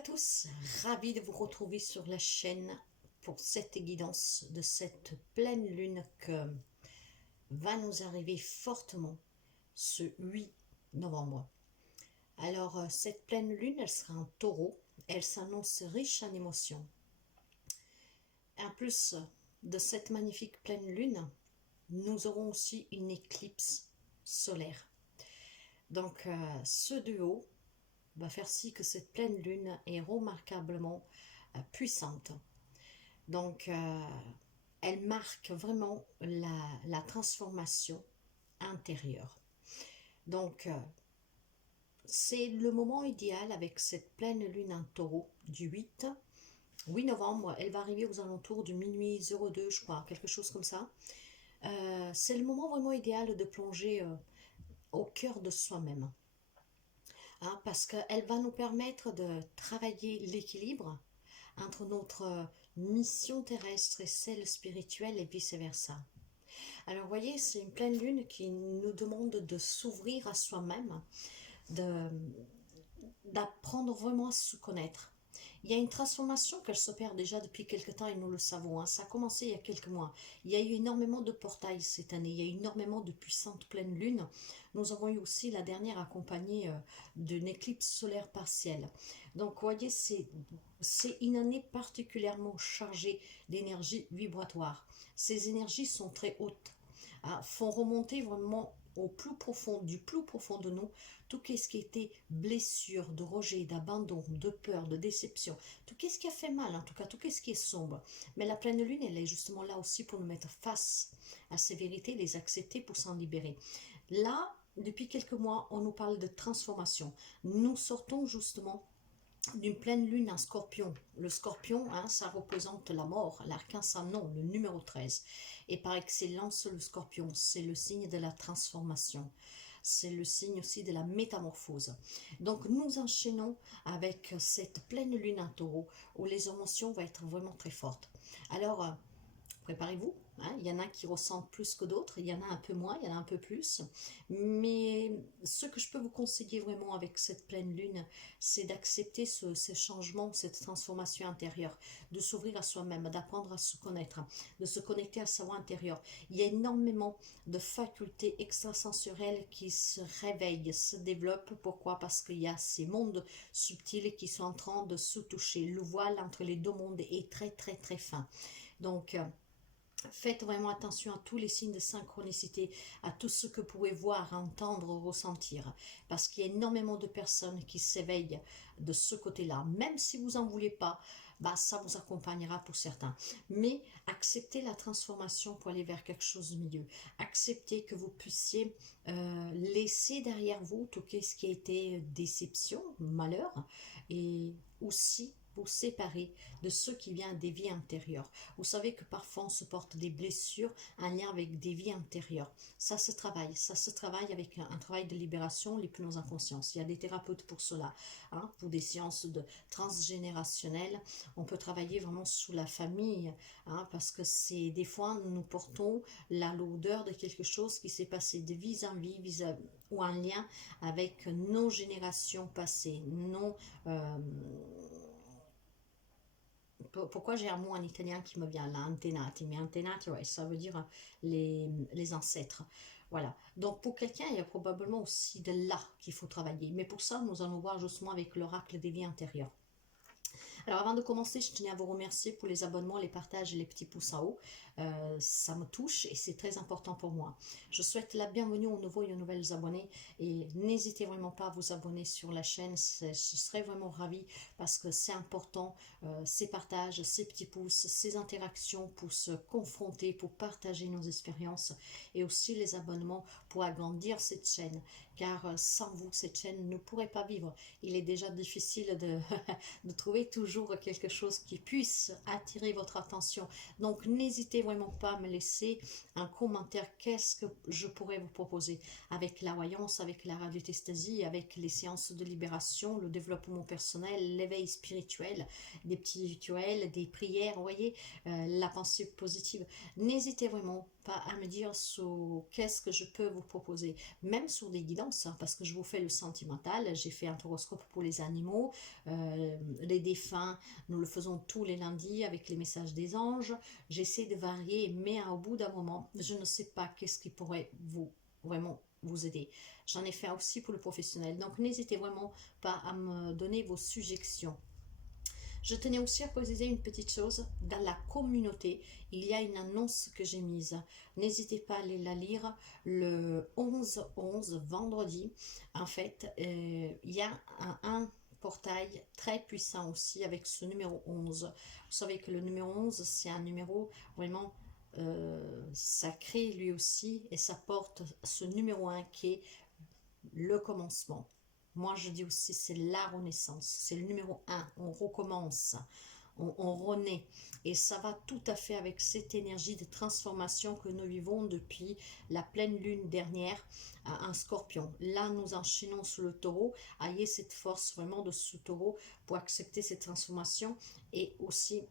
à tous, ravi de vous retrouver sur la chaîne pour cette guidance de cette pleine lune que va nous arriver fortement ce 8 novembre. Alors cette pleine lune, elle sera en taureau, elle s'annonce riche en émotions. En plus de cette magnifique pleine lune, nous aurons aussi une éclipse solaire. Donc ce duo va faire si que cette pleine lune est remarquablement puissante. Donc, elle marque vraiment la transformation intérieure. Donc, c'est le moment idéal avec cette pleine lune en taureau du 8 novembre. Elle va arriver aux alentours du minuit 02, je crois, quelque chose comme ça. C'est le moment vraiment idéal de plonger au cœur de soi-même. Hein, parce qu'elle va nous permettre de travailler l'équilibre entre notre mission terrestre et celle spirituelle et vice-versa. Alors, vous voyez, c'est une pleine lune qui nous demande de s'ouvrir à soi-même, d'apprendre vraiment à se connaître. Il y a une transformation qu'elle s'opère déjà depuis quelques temps et nous le savons. Hein. Ça a commencé il y a quelques mois. Il y a eu énormément de portails cette année. Il y a eu énormément de puissantes pleines lunes. Nous avons eu aussi la dernière accompagnée d'une éclipse solaire partielle. Donc, vous voyez, c'est une année particulièrement chargée d'énergie vibratoire. Ces énergies sont très hautes, hein, font remonter vraiment au plus profond, du plus profond de nous, tout ce qui était blessure, de rejet, d'abandon, de peur, de déception, tout ce qui a fait mal, en tout cas, tout ce qui est sombre. Mais la pleine lune, elle est justement là aussi pour nous mettre face à ces vérités, les accepter pour s'en libérer. Là, depuis quelques mois, on nous parle de transformation. Nous sortons justement d'une pleine lune en scorpion. Le scorpion, hein, ça représente la mort, l'arcane sans nom, le numéro 13. Et par excellence, le scorpion, c'est le signe de la transformation. C'est le signe aussi de la métamorphose. Donc nous enchaînons avec cette pleine lune en taureau où les émotions vont être vraiment très fortes. Alors, préparez-vous, hein, il y en a qui ressentent plus que d'autres, il y en a un peu moins, il y en a un peu plus. Mais ce que je peux vous conseiller vraiment avec cette pleine lune, c'est d'accepter ces changements, cette transformation intérieure, de s'ouvrir à soi-même, d'apprendre à se connaître, de se connecter à sa voix intérieure. Il y a énormément de facultés extrasensorielles qui se réveillent, se développent. Pourquoi? Parce qu'il y a ces mondes subtils qui sont en train de se toucher. Le voile entre les deux mondes est très très très fin. Donc, faites vraiment attention à tous les signes de synchronicité, à tout ce que vous pouvez voir, entendre, ressentir. Parce qu'il y a énormément de personnes qui s'éveillent de ce côté-là. Même si vous n'en voulez pas, bah, ça vous accompagnera pour certains. Mais acceptez la transformation pour aller vers quelque chose de mieux. Acceptez que vous puissiez laisser derrière vous tout ce qui a été déception, malheur, et aussi vous séparer de ce qui vient des vies antérieures. Vous savez que parfois on se porte des blessures en lien avec des vies antérieures. Ça se travaille avec un travail de libération, l'hypnose en conscience. Il y a des thérapeutes pour cela, hein, pour des séances de transgénérationnelles. On peut travailler vraiment sous la famille, hein, parce que c'est des fois nous portons la lourdeur de quelque chose qui s'est passé de vie en vie, ou en lien avec nos générations passées, pourquoi j'ai un mot en italien qui me vient là, antenati, mais antenati, ouais, ça veut dire les ancêtres. Voilà. Donc pour quelqu'un, il y a probablement aussi de là qu'il faut travailler. Mais pour ça, nous allons voir justement avec l'oracle des vies antérieures. Alors avant de commencer, je tenais à vous remercier pour les abonnements, les partages et les petits pouces en haut. Ça me touche et c'est très important pour moi. Je souhaite la bienvenue aux nouveaux et aux nouvelles abonnés et n'hésitez vraiment pas à vous abonner sur la chaîne. Je serais vraiment ravie parce que c'est important, ces partages, ces petits pouces, ces interactions pour se confronter, pour partager nos expériences et aussi les abonnements pour agrandir cette chaîne. Car sans vous, cette chaîne ne pourrait pas vivre. Il est déjà difficile de trouver toujours toujours quelque chose qui puisse attirer votre attention. Donc n'hésitez vraiment pas à me laisser un commentaire, qu'est-ce que je pourrais vous proposer avec la voyance, avec la radiotestésie, avec les séances de libération, le développement personnel, l'éveil spirituel, des petits rituels, des prières, vous voyez, la pensée positive. N'hésitez vraiment pas à me dire qu'est-ce que je peux vous proposer, même sur des guidances, hein, parce que je vous fais le sentimental, j'ai fait un horoscope pour les animaux, les défunts, nous le faisons tous les lundis avec les messages des anges, j'essaie de varier, mais au bout d'un moment, je ne sais pas qu'est-ce qui pourrait vraiment vous aider. J'en ai fait aussi pour le professionnel, donc n'hésitez vraiment pas à me donner vos suggestions. Je tenais aussi à préciser une petite chose, dans la communauté, il y a une annonce que j'ai mise. N'hésitez pas à aller la lire le 11-11, vendredi. En fait, il y a un portail très puissant aussi avec ce numéro 11. Vous savez que le numéro 11, c'est un numéro vraiment sacré lui aussi, et ça porte ce numéro 1 qui est le commencement. Moi, je dis aussi, c'est la renaissance. C'est le numéro 1. On recommence. On renaît. Et ça va tout à fait avec cette énergie de transformation que nous vivons depuis la pleine lune dernière en Scorpion. Là, nous enchaînons sur le Taureau. Ayez cette force vraiment de ce Taureau pour accepter cette transformation et aussi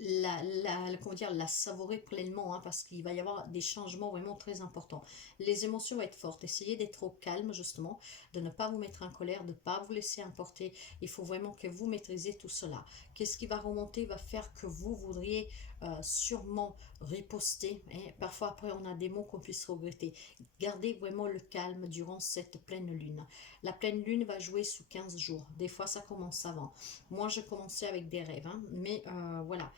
la savourer pleinement, hein, parce qu'il va y avoir des changements vraiment très importants. Les émotions vont être fortes. Essayez d'être au calme, justement, de ne pas vous mettre en colère, de ne pas vous laisser emporter. Il faut vraiment que vous maîtrisez tout cela. Qu'est-ce qui va remonter va faire que vous voudriez sûrement riposter. Et parfois, après, on a des mots qu'on puisse regretter. Gardez vraiment le calme durant cette pleine lune. La pleine lune va jouer sous 15 jours. Des fois, ça commence avant. Moi, je commençais avec des rêves, hein, mais voilà.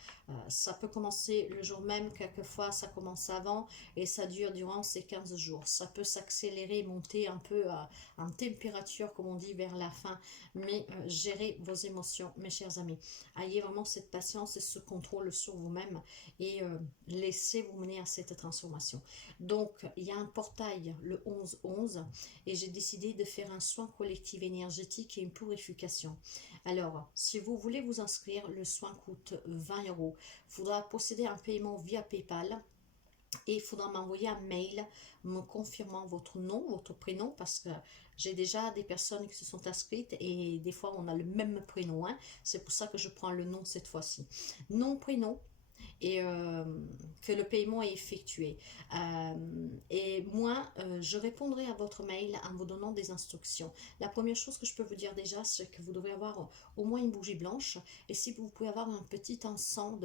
Ça peut commencer le jour même, quelquefois ça commence avant et ça dure durant ces 15 jours. Ça peut s'accélérer et monter un peu en température, comme on dit, vers la fin. Mais gérez vos émotions, mes chers amis. Ayez vraiment cette patience et ce contrôle sur vous-même et laissez-vous mener à cette transformation. Donc, il y a un portail, le 11-11, et j'ai décidé de faire un soin collectif énergétique et une purification. Alors, si vous voulez vous inscrire, le soin coûte 20 €. Il faudra posséder un paiement via PayPal et il faudra m'envoyer un mail me confirmant votre nom, votre prénom, parce que j'ai déjà des personnes qui se sont inscrites et des fois on a le même prénom, hein. C'est pour ça que je prends le nom cette fois-ci. Nom, prénom, et que le paiement est effectué. Et moi, je répondrai à votre mail en vous donnant des instructions. La première chose que je peux vous dire déjà, c'est que vous devrez avoir au moins une bougie blanche, et si vous pouvez avoir un petit encens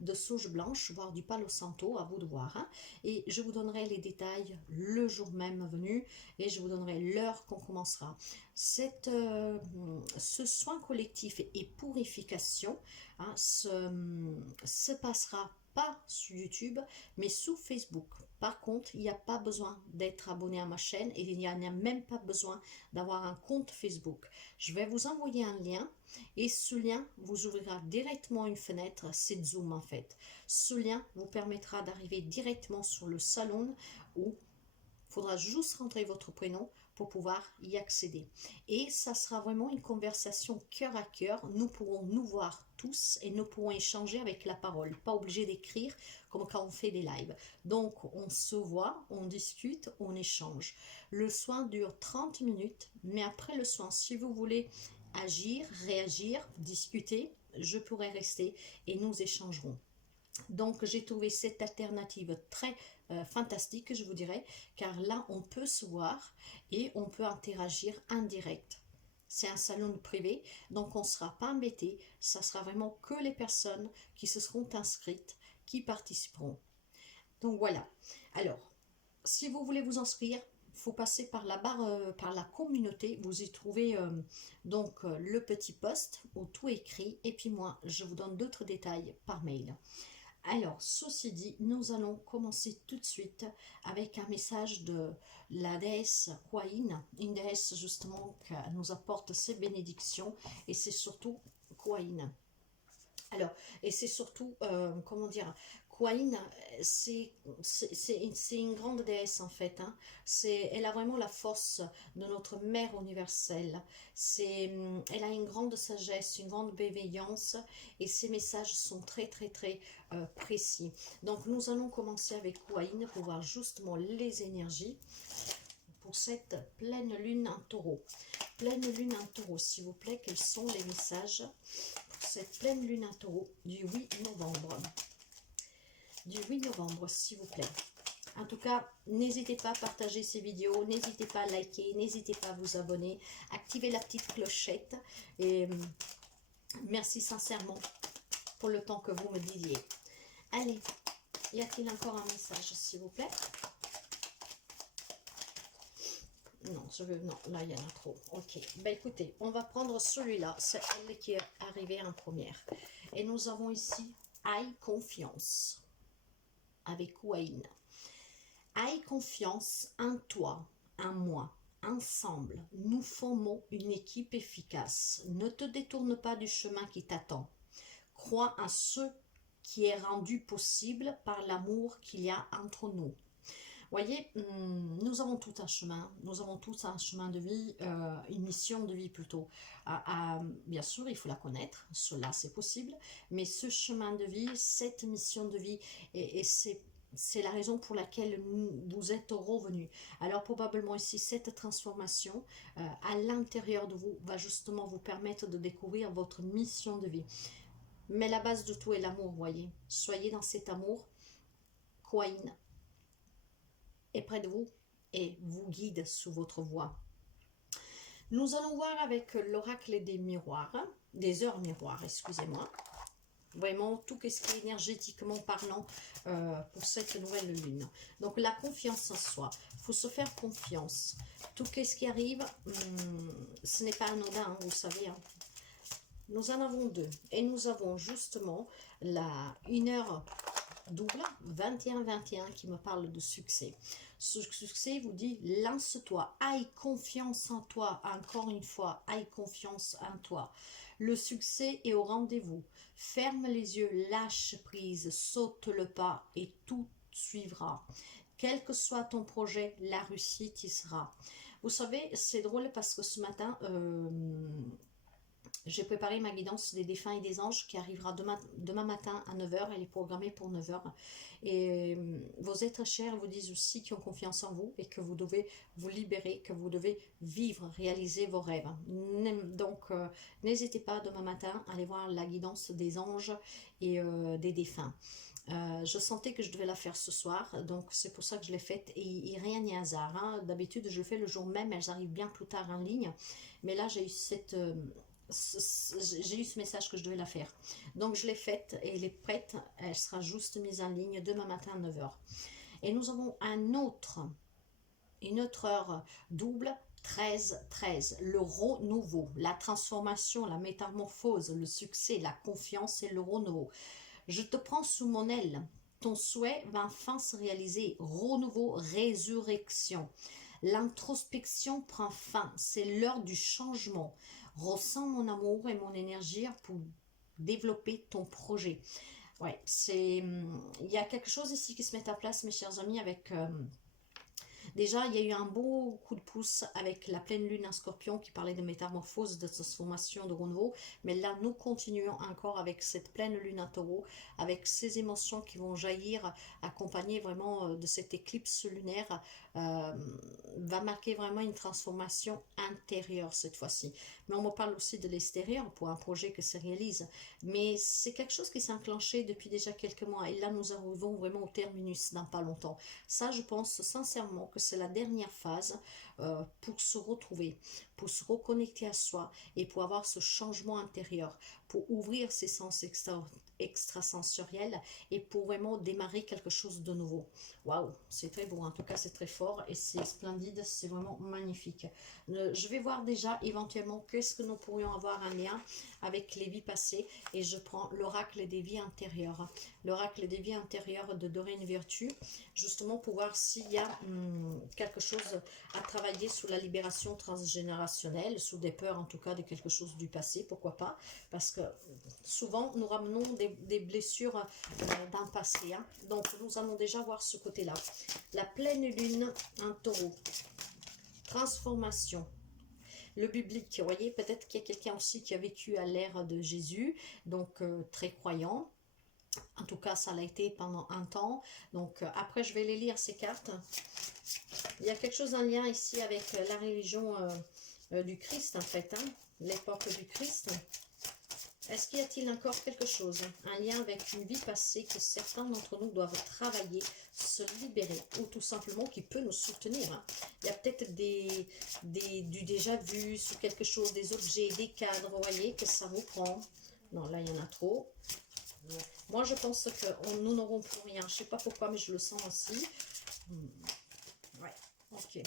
de sauge blanche, voire du palo santo, à vous de voir, hein. Et je vous donnerai les détails le jour même venu, et je vous donnerai l'heure qu'on commencera. Ce soin collectif et purification, hein, se passera pas sur YouTube, mais sous Facebook. Par contre, il n'y a pas besoin d'être abonné à ma chaîne et il n'y a même pas besoin d'avoir un compte Facebook. Je vais vous envoyer un lien et ce lien vous ouvrira directement une fenêtre, c'est Zoom en fait. Ce lien vous permettra d'arriver directement sur le salon où il faudra juste rentrer votre prénom pour pouvoir y accéder. Et ça sera vraiment une conversation cœur à cœur. Nous pourrons nous voir tous et nous pourrons échanger avec la parole. Pas obligé d'écrire comme quand on fait des lives. Donc on se voit, on discute, on échange. Le soin dure 30 minutes, mais après le soin, si vous voulez agir, réagir, discuter, je pourrai rester et nous échangerons. Donc j'ai trouvé cette alternative très fantastique, je vous dirais, car là on peut se voir et on peut interagir en direct. C'est un salon privé, donc on ne sera pas embêté, ça sera vraiment que les personnes qui se seront inscrites qui participeront. Donc voilà. Alors, si vous voulez vous inscrire, il faut passer par la barre, par la communauté. Vous y trouvez le petit post où tout est écrit. Et puis moi, je vous donne d'autres détails par mail. Alors, ceci dit, nous allons commencer tout de suite avec un message de la déesse Kuan, une déesse justement qui nous apporte ses bénédictions, et c'est surtout Kuan. Alors, et c'est surtout, Kuan, c'est une grande déesse en fait. Hein. Elle a vraiment la force de notre mère universelle. Elle a une grande sagesse, une grande bienveillance et ses messages sont très très très précis. Donc nous allons commencer avec Kuan pour voir justement les énergies pour cette pleine lune en taureau. Pleine lune en taureau, s'il vous plaît, quels sont les messages pour cette pleine lune en taureau du 8 novembre? Du 8 novembre, s'il vous plaît. En tout cas, n'hésitez pas à partager ces vidéos, n'hésitez pas à liker, n'hésitez pas à vous abonner, activez la petite clochette et merci sincèrement pour le temps que vous me dédiez. Allez, y a-t-il encore un message, s'il vous plaît? Non, non, là il y en a trop. Ok, ben écoutez, on va prendre celui-là, c'est elle qui est arrivée en première. Et nous avons ici Aie confiance avec Kuan. Aie confiance en toi, en moi. Ensemble, nous formons une équipe efficace. Ne te détourne pas du chemin qui t'attend. Crois en ce qui est rendu possible par l'amour qu'il y a entre nous. Voyez, nous avons tout un chemin, nous avons tous un chemin de vie, une mission de vie plutôt. Bien sûr, il faut la connaître, cela c'est possible, mais ce chemin de vie, cette mission de vie, et c'est la raison pour laquelle vous êtes revenus. Alors probablement ici, cette transformation à l'intérieur de vous va justement vous permettre de découvrir votre mission de vie. Mais la base de tout est l'amour, voyez. Soyez dans cet amour, Kuan est près de vous et vous guide sous votre voie. Nous allons voir avec l'oracle des miroirs, des heures miroirs, excusez-moi. Vraiment tout ce qui est énergétiquement parlant pour cette nouvelle lune. Donc la confiance en soi, il faut se faire confiance. Tout ce qui arrive, ce n'est pas anodin, hein, vous savez. Hein. Nous en avons deux et nous avons justement une heure double, 21-21 qui me parle de succès. Ce succès vous dit, lance-toi, aie confiance en toi, encore une fois, aie confiance en toi. Le succès est au rendez-vous. Ferme les yeux, lâche prise, saute le pas et tout suivra. Quel que soit ton projet, la réussite y sera. Vous savez, c'est drôle parce que ce matin, j'ai préparé ma guidance des défunts et des anges qui arrivera demain matin à 9 h. Elle est programmée pour 9 h. Et vos êtres chers vous disent aussi qu'ils ont confiance en vous et que vous devez vous libérer, que vous devez vivre, réaliser vos rêves. Donc, n'hésitez pas demain matin à aller voir la guidance des anges et des défunts. Je sentais que je devais la faire ce soir, donc c'est pour ça que je l'ai faite et rien n'est hasard. Hein. D'habitude, je le fais le jour même, elles arrivent bien plus tard en ligne. Mais là, j'ai eu j'ai eu ce message que je devais la faire. Donc je l'ai faite et elle est prête. Elle sera juste mise en ligne demain matin à 9 h. Et nous avons une autre heure double, 13-13. Le renouveau, la transformation, la métamorphose, le succès, la confiance et le renouveau. Je te prends sous mon aile. Ton souhait va enfin se réaliser. Renouveau, résurrection. L'introspection prend fin. C'est l'heure du changement. Ressens mon amour et mon énergie pour développer ton projet. Ouais, il y a quelque chose ici qui se met en place, mes chers amis, avec... Déjà, il y a eu un beau coup de pouce avec la pleine lune en scorpion qui parlait de métamorphose, de transformation, de renouveau. Mais là, nous continuons encore avec cette pleine lune en taureau, avec ces émotions qui vont jaillir, accompagnées vraiment de cette éclipse lunaire, va marquer vraiment une transformation intérieure cette fois-ci. Mais on me parle aussi de l'extérieur pour un projet que se réalise. Mais c'est quelque chose qui s'est enclenché depuis déjà quelques mois. Et là, nous arrivons vraiment au terminus dans pas longtemps. Ça, je pense sincèrement que c'est la dernière phase pour se retrouver, pour se reconnecter à soi et pour avoir ce changement intérieur, pour ouvrir ses sens extrasensoriels et pour vraiment démarrer quelque chose de nouveau. Waouh, c'est très beau, en tout cas c'est très fort et c'est splendide, c'est vraiment magnifique. Je vais voir déjà éventuellement qu'est-ce que nous pourrions avoir un lien avec les vies passées et je prends l'oracle des vies intérieures. L'oracle des vies intérieures de Doreen Virtue, justement pour voir s'il y a quelque chose à travailler sur la libération transgénérationnelle générationnel, sous des peurs en tout cas de quelque chose du passé, pourquoi pas, parce que souvent nous ramenons des blessures d'un passé, hein. Donc nous allons déjà voir ce côté-là. La pleine lune en taureau, transformation. Le biblique, vous voyez, peut-être qu'il y a quelqu'un aussi qui a vécu à l'ère de Jésus, donc très croyant. En tout cas, ça l'a été pendant un temps. Donc après, je vais les lire, ces cartes. Il y a quelque chose en lien ici avec la religion du Christ, en fait, hein, l'époque du Christ. Est-ce qu'il y a-t-il encore quelque chose, un lien avec une vie passée que certains d'entre nous doivent travailler, se libérer, ou tout simplement qui peut nous soutenir, hein. Il y a peut-être du déjà vu sur quelque chose, des objets, des cadres, vous voyez, que ça vous prend. Non, là, il y en a trop. Moi, je pense que nous n'aurons plus rien. Je ne sais pas pourquoi, mais je le sens aussi. Ouais, ok.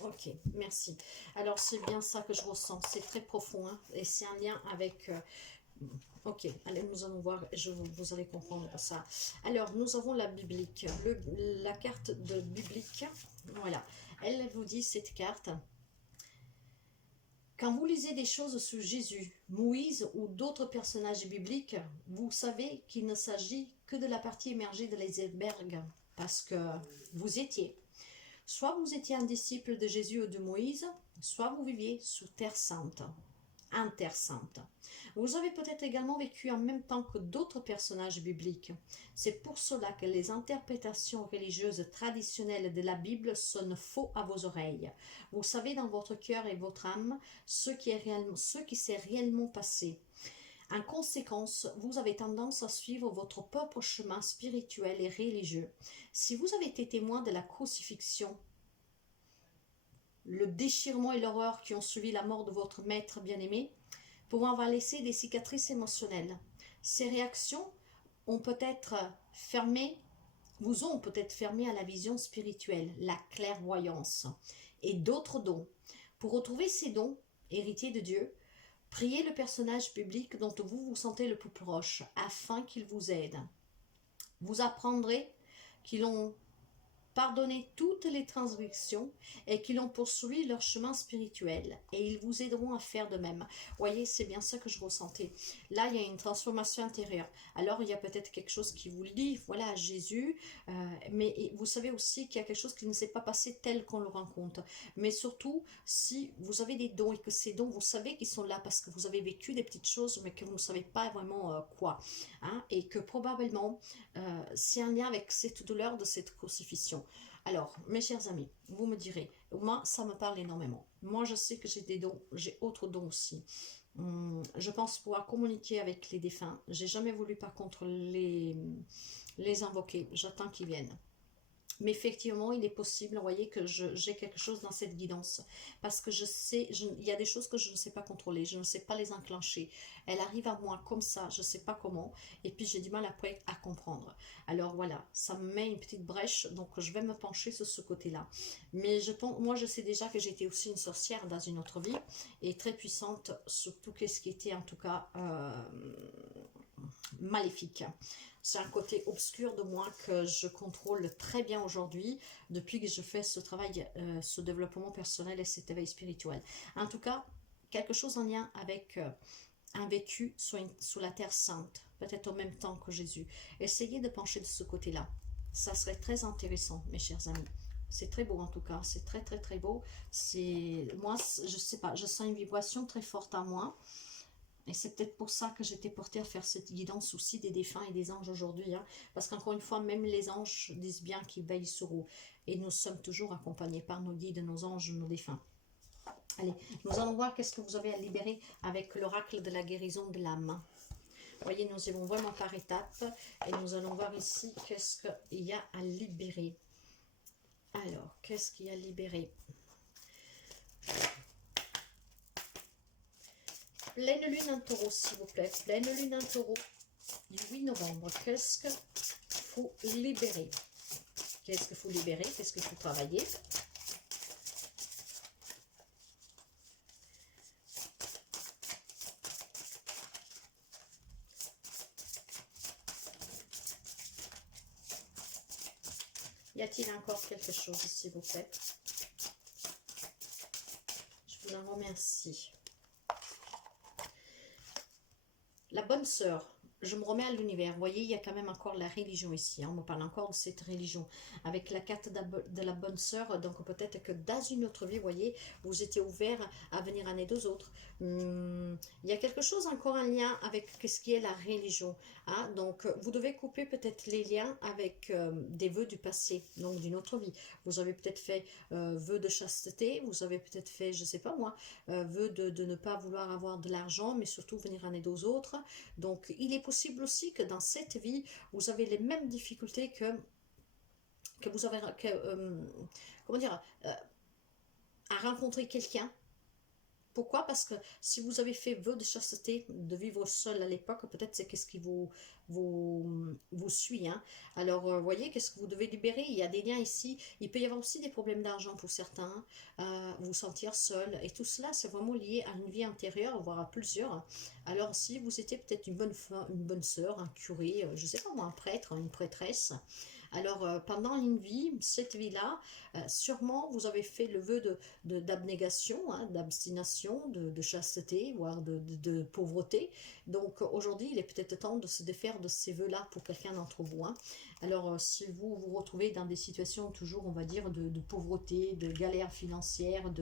Ok, merci. Alors, c'est bien ça que je ressens. C'est très profond, hein, et c'est un lien avec... ok, allez, nous allons voir. Vous allez comprendre ça. Alors, nous avons la biblique. La carte de biblique. Voilà. Elle vous dit, cette carte... Quand vous lisez des choses sur Jésus, Moïse ou d'autres personnages bibliques, vous savez qu'il ne s'agit que de la partie émergée de l'iceberg, parce que vous étiez. Soit vous étiez un disciple de Jésus ou de Moïse, soit vous viviez sous Terre Sainte, en Terre Sainte. Vous avez peut-être également vécu en même temps que d'autres personnages bibliques. C'est pour cela que les interprétations religieuses traditionnelles de la Bible sonnent faux à vos oreilles. Vous savez dans votre cœur et votre âme ce qui s'est réellement passé. En conséquence, vous avez tendance à suivre votre propre chemin spirituel et religieux. Si vous avez été témoin de la crucifixion, le déchirement et l'horreur qui ont suivi la mort de votre maître bien-aimé, pouvant avoir laissé des cicatrices émotionnelles. Ces réactions ont peut-être vous ont peut-être fermé à la vision spirituelle, la clairvoyance et d'autres dons. Pour retrouver ces dons, héritiers de Dieu, priez le personnage biblique dont vous vous sentez le plus proche, afin qu'il vous aide. Vous apprendrez qu'ils ont pardonné toutes les transgressions et qu'ils ont poursuivi leur chemin spirituel, et ils vous aideront à faire de même. Voyez, c'est bien ça que je ressentais. Là, il y a une transformation intérieure. Alors, il y a peut-être quelque chose qui vous lie, voilà, à Jésus, mais vous savez aussi qu'il y a quelque chose qui ne s'est pas passé tel qu'on le rencontre. Mais surtout, si vous avez des dons et que ces dons, vous savez qu'ils sont là parce que vous avez vécu des petites choses, mais que vous ne savez pas vraiment quoi, hein, et que probablement, c'est un lien avec cette douleur de cette crucifixion. Alors, mes chers amis, vous me direz, moi, ça me parle énormément. Moi, je sais que j'ai des dons, j'ai autres dons aussi. Je pense pouvoir communiquer avec les défunts. J'ai jamais voulu, par contre, les invoquer. J'attends qu'ils viennent. Mais effectivement, il est possible, vous voyez, que j'ai quelque chose dans cette guidance. Parce que je sais, il y a des choses que je ne sais pas contrôler, je ne sais pas les enclencher. Elle arrive à moi comme ça, je ne sais pas comment. Et puis j'ai du mal après à comprendre. Alors voilà, ça me met une petite brèche, donc je vais me pencher sur ce côté-là. Mais moi je sais déjà que j'étais aussi une sorcière dans une autre vie. Et très puissante sur tout ce qui était en tout cas maléfique. C'est un côté obscur de moi que je contrôle très bien aujourd'hui, depuis que je fais ce travail, ce développement personnel et cet éveil spirituel. En tout cas, quelque chose en lien avec un vécu sous la terre sainte, peut-être au même temps que Jésus. Essayez de pencher de ce côté-là. Ça serait très intéressant, mes chers amis. C'est très beau en tout cas, c'est très très très beau. Moi, je sais pas, je sens une vibration très forte en moi. Et c'est peut-être pour ça que j'étais portée à faire cette guidance aussi des défunts et des anges aujourd'hui. Hein, parce qu'encore une fois, même les anges disent bien qu'ils veillent sur nous. Et nous sommes toujours accompagnés par nos guides, nos anges, nos défunts. Allez, nous allons voir qu'est-ce que vous avez à libérer avec l'oracle de la guérison de l'âme. Vous voyez, nous y allons vraiment par étapes. Et nous allons voir ici qu'est-ce qu'il y a à libérer. Alors, qu'est-ce qu'il y a à libérer ? Pleine lune en taureau, s'il vous plaît. Pleine lune en taureau du 8 novembre. Qu'est-ce qu'il faut libérer? Qu'est-ce qu'il faut libérer? Qu'est-ce qu'il faut travailler? Y a-t-il encore quelque chose, s'il vous plaît? Je la remercie. La bonne sœur, je me remets à l'univers. Vous voyez, il y a quand même encore la religion ici. On me parle encore de cette religion. Avec la carte de la bonne sœur, donc peut-être que dans une autre vie, vous voyez, vous étiez ouvert à venir en aide aux autres. Il y a quelque chose encore en lien avec ce qui est la religion. Hein? Donc, vous devez couper peut-être les liens avec des vœux du passé, donc d'une autre vie. Vous avez peut-être fait vœux de chasteté, vous avez peut-être fait, je ne sais pas moi, vœux de ne pas vouloir avoir de l'argent, mais surtout venir en aide aux autres. Donc, il est possible aussi que dans cette vie, vous avez les mêmes difficultés que vous avez, comment dire, à rencontrer quelqu'un. Pourquoi? Parce que si vous avez fait vœu de chasteté, de vivre seul à l'époque, peut-être c'est qu'est-ce qui vous suit. Hein. Alors, voyez, qu'est-ce que vous devez libérer? Il y a des liens ici. Il peut y avoir aussi des problèmes d'argent pour certains, vous sentir seul. Et tout cela, c'est vraiment lié à une vie antérieure, voire à plusieurs. Alors, si vous étiez peut-être une bonne sœur, un curé, je ne sais pas moi, un prêtre, une prêtresse, alors, pendant une vie, cette vie-là, sûrement vous avez fait le vœu d'abnégation, hein, d'abstination, de chasteté, voire de pauvreté. Donc, aujourd'hui, il est peut-être temps de se défaire de ces vœux-là pour quelqu'un d'entre vous. Hein. Alors, si vous vous retrouvez dans des situations toujours, on va dire, de pauvreté, de galère financière,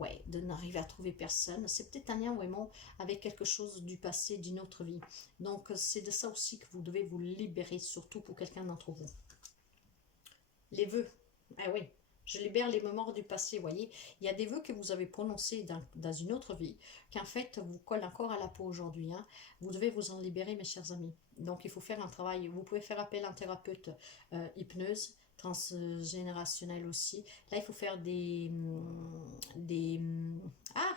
ouais, de n'arriver à trouver personne. C'est peut-être un lien vraiment avec quelque chose du passé, d'une autre vie. Donc, c'est de ça aussi que vous devez vous libérer, surtout pour quelqu'un d'entre vous. Les vœux. Ah oui, je libère les mémoires du passé, vous voyez. Il y a des vœux que vous avez prononcés dans une autre vie, qu'en fait, vous collent encore à la peau aujourd'hui. Hein. Vous devez vous en libérer, mes chers amis. Donc, il faut faire un travail. Vous pouvez faire appel à un thérapeute hypneuse, transgénérationnel aussi. Là, il faut faire ah,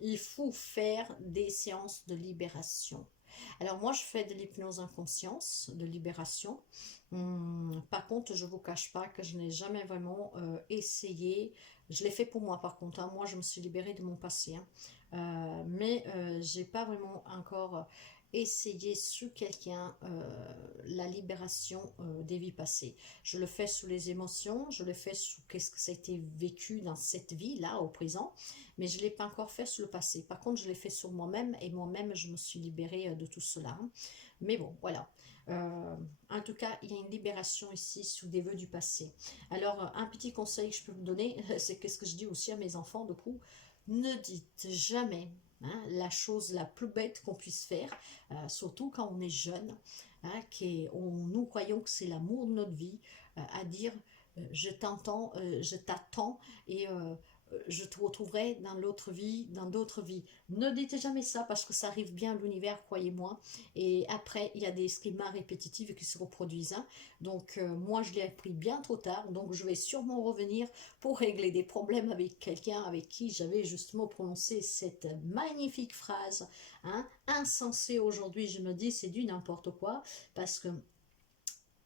il faut faire des séances de libération. Alors moi, je fais de l'hypnose en conscience, de libération. Par contre, je ne vous cache pas que je n'ai jamais vraiment essayé. Je l'ai fait pour moi, par contre. Hein. Moi, je me suis libérée de mon passé. Hein. Mais j'ai pas vraiment encore essayé sous quelqu'un la libération des vies passées. Je le fais sous les émotions, je le fais sous qu'est-ce que ça a été vécu dans cette vie-là, au présent, mais je ne l'ai pas encore fait sous le passé. Par contre, je l'ai fait sur moi-même et moi-même, je me suis libérée de tout cela. Hein. Mais bon, voilà. En tout cas, il y a une libération ici sous des vœux du passé. Alors, un petit conseil que je peux vous donner, c'est qu'est-ce que je dis aussi à mes enfants, du coup, ne dites jamais hein, la chose la plus bête qu'on puisse faire, surtout quand on est jeune, hein, nous croyons que c'est l'amour de notre vie, à dire je t'entends, je t'attends et je te retrouverai dans l'autre vie, dans d'autres vies. Ne dites jamais ça parce que ça arrive bien à l'univers, croyez-moi. Et après, il y a des schémas répétitifs qui se reproduisent. Hein. Donc, moi, je l'ai appris bien trop tard. Donc, je vais sûrement revenir pour régler des problèmes avec quelqu'un avec qui j'avais justement prononcé cette magnifique phrase. Hein, insensée aujourd'hui, je me dis, c'est du n'importe quoi parce que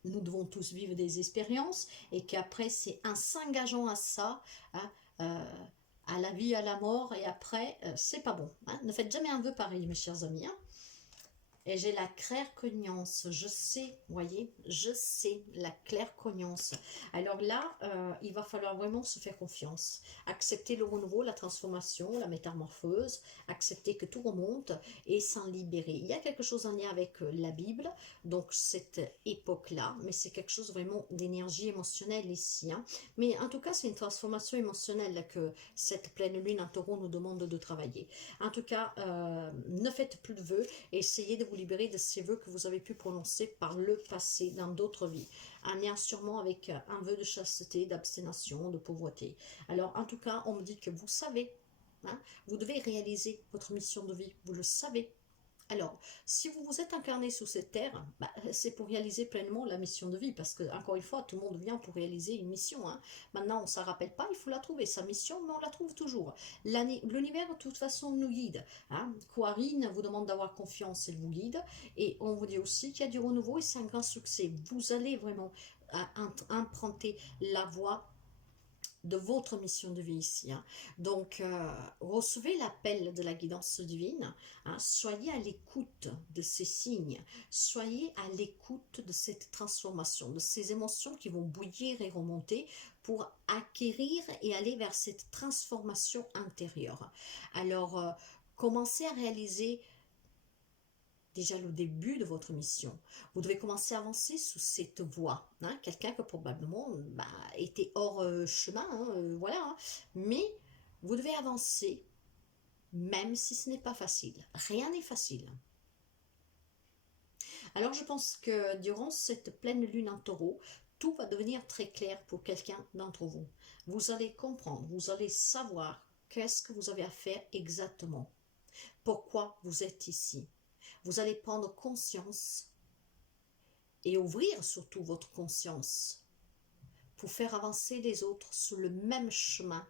nous devons tous vivre des expériences et qu'après c'est en s'engageant à ça, hein, à la vie, à la mort et après c'est pas bon. Hein. Ne faites jamais un vœu pareil mes chers amis. Hein. Et j'ai la claircognance, je sais, voyez, je sais, la claircognance. Alors là, il va falloir vraiment se faire confiance. Accepter le renouveau, la transformation, la métamorphose, accepter que tout remonte et s'en libérer. Il y a quelque chose en lien avec la Bible, donc cette époque-là, mais c'est quelque chose vraiment d'énergie émotionnelle ici. Hein. Mais en tout cas, c'est une transformation émotionnelle que cette pleine lune en taureau nous demande de travailler. En tout cas, ne faites plus de vœux et essayez de vous libérer de ces vœux que vous avez pu prononcer par le passé dans d'autres vies, en lien sûrement avec un vœu de chasteté, d'abstination, de pauvreté. Alors en tout cas, on me dit que vous savez, hein, vous devez réaliser votre mission de vie, vous le savez. Alors, si vous vous êtes incarné sous cette terre, bah, c'est pour réaliser pleinement la mission de vie, parce que, encore une fois, tout le monde vient pour réaliser une mission. Hein. Maintenant, on ne s'en rappelle pas, il faut la trouver, sa mission, mais on la trouve toujours. L'univers, de toute façon, nous guide. Hein. Quarine vous demande d'avoir confiance, elle vous guide, et on vous dit aussi qu'il y a du renouveau, et c'est un grand succès. Vous allez vraiment emprunter la voie de votre mission de vie ici. Hein. Donc, recevez l'appel de la guidance divine. Hein. Soyez à l'écoute de ces signes. Soyez à l'écoute de cette transformation, de ces émotions qui vont bouillir et remonter pour acquérir et aller vers cette transformation intérieure. Alors, commencez à réaliser déjà le début de votre mission. Vous devez commencer à avancer sous cette voie. Hein. Quelqu'un que probablement était hors chemin, hein, voilà. Hein. Mais vous devez avancer, même si ce n'est pas facile. Rien n'est facile. Alors je pense que durant cette pleine lune en taureau, tout va devenir très clair pour quelqu'un d'entre vous. Vous allez comprendre, vous allez savoir qu'est-ce que vous avez à faire exactement. Pourquoi vous êtes ici. Vous allez prendre conscience et ouvrir surtout votre conscience pour faire avancer les autres sur le même chemin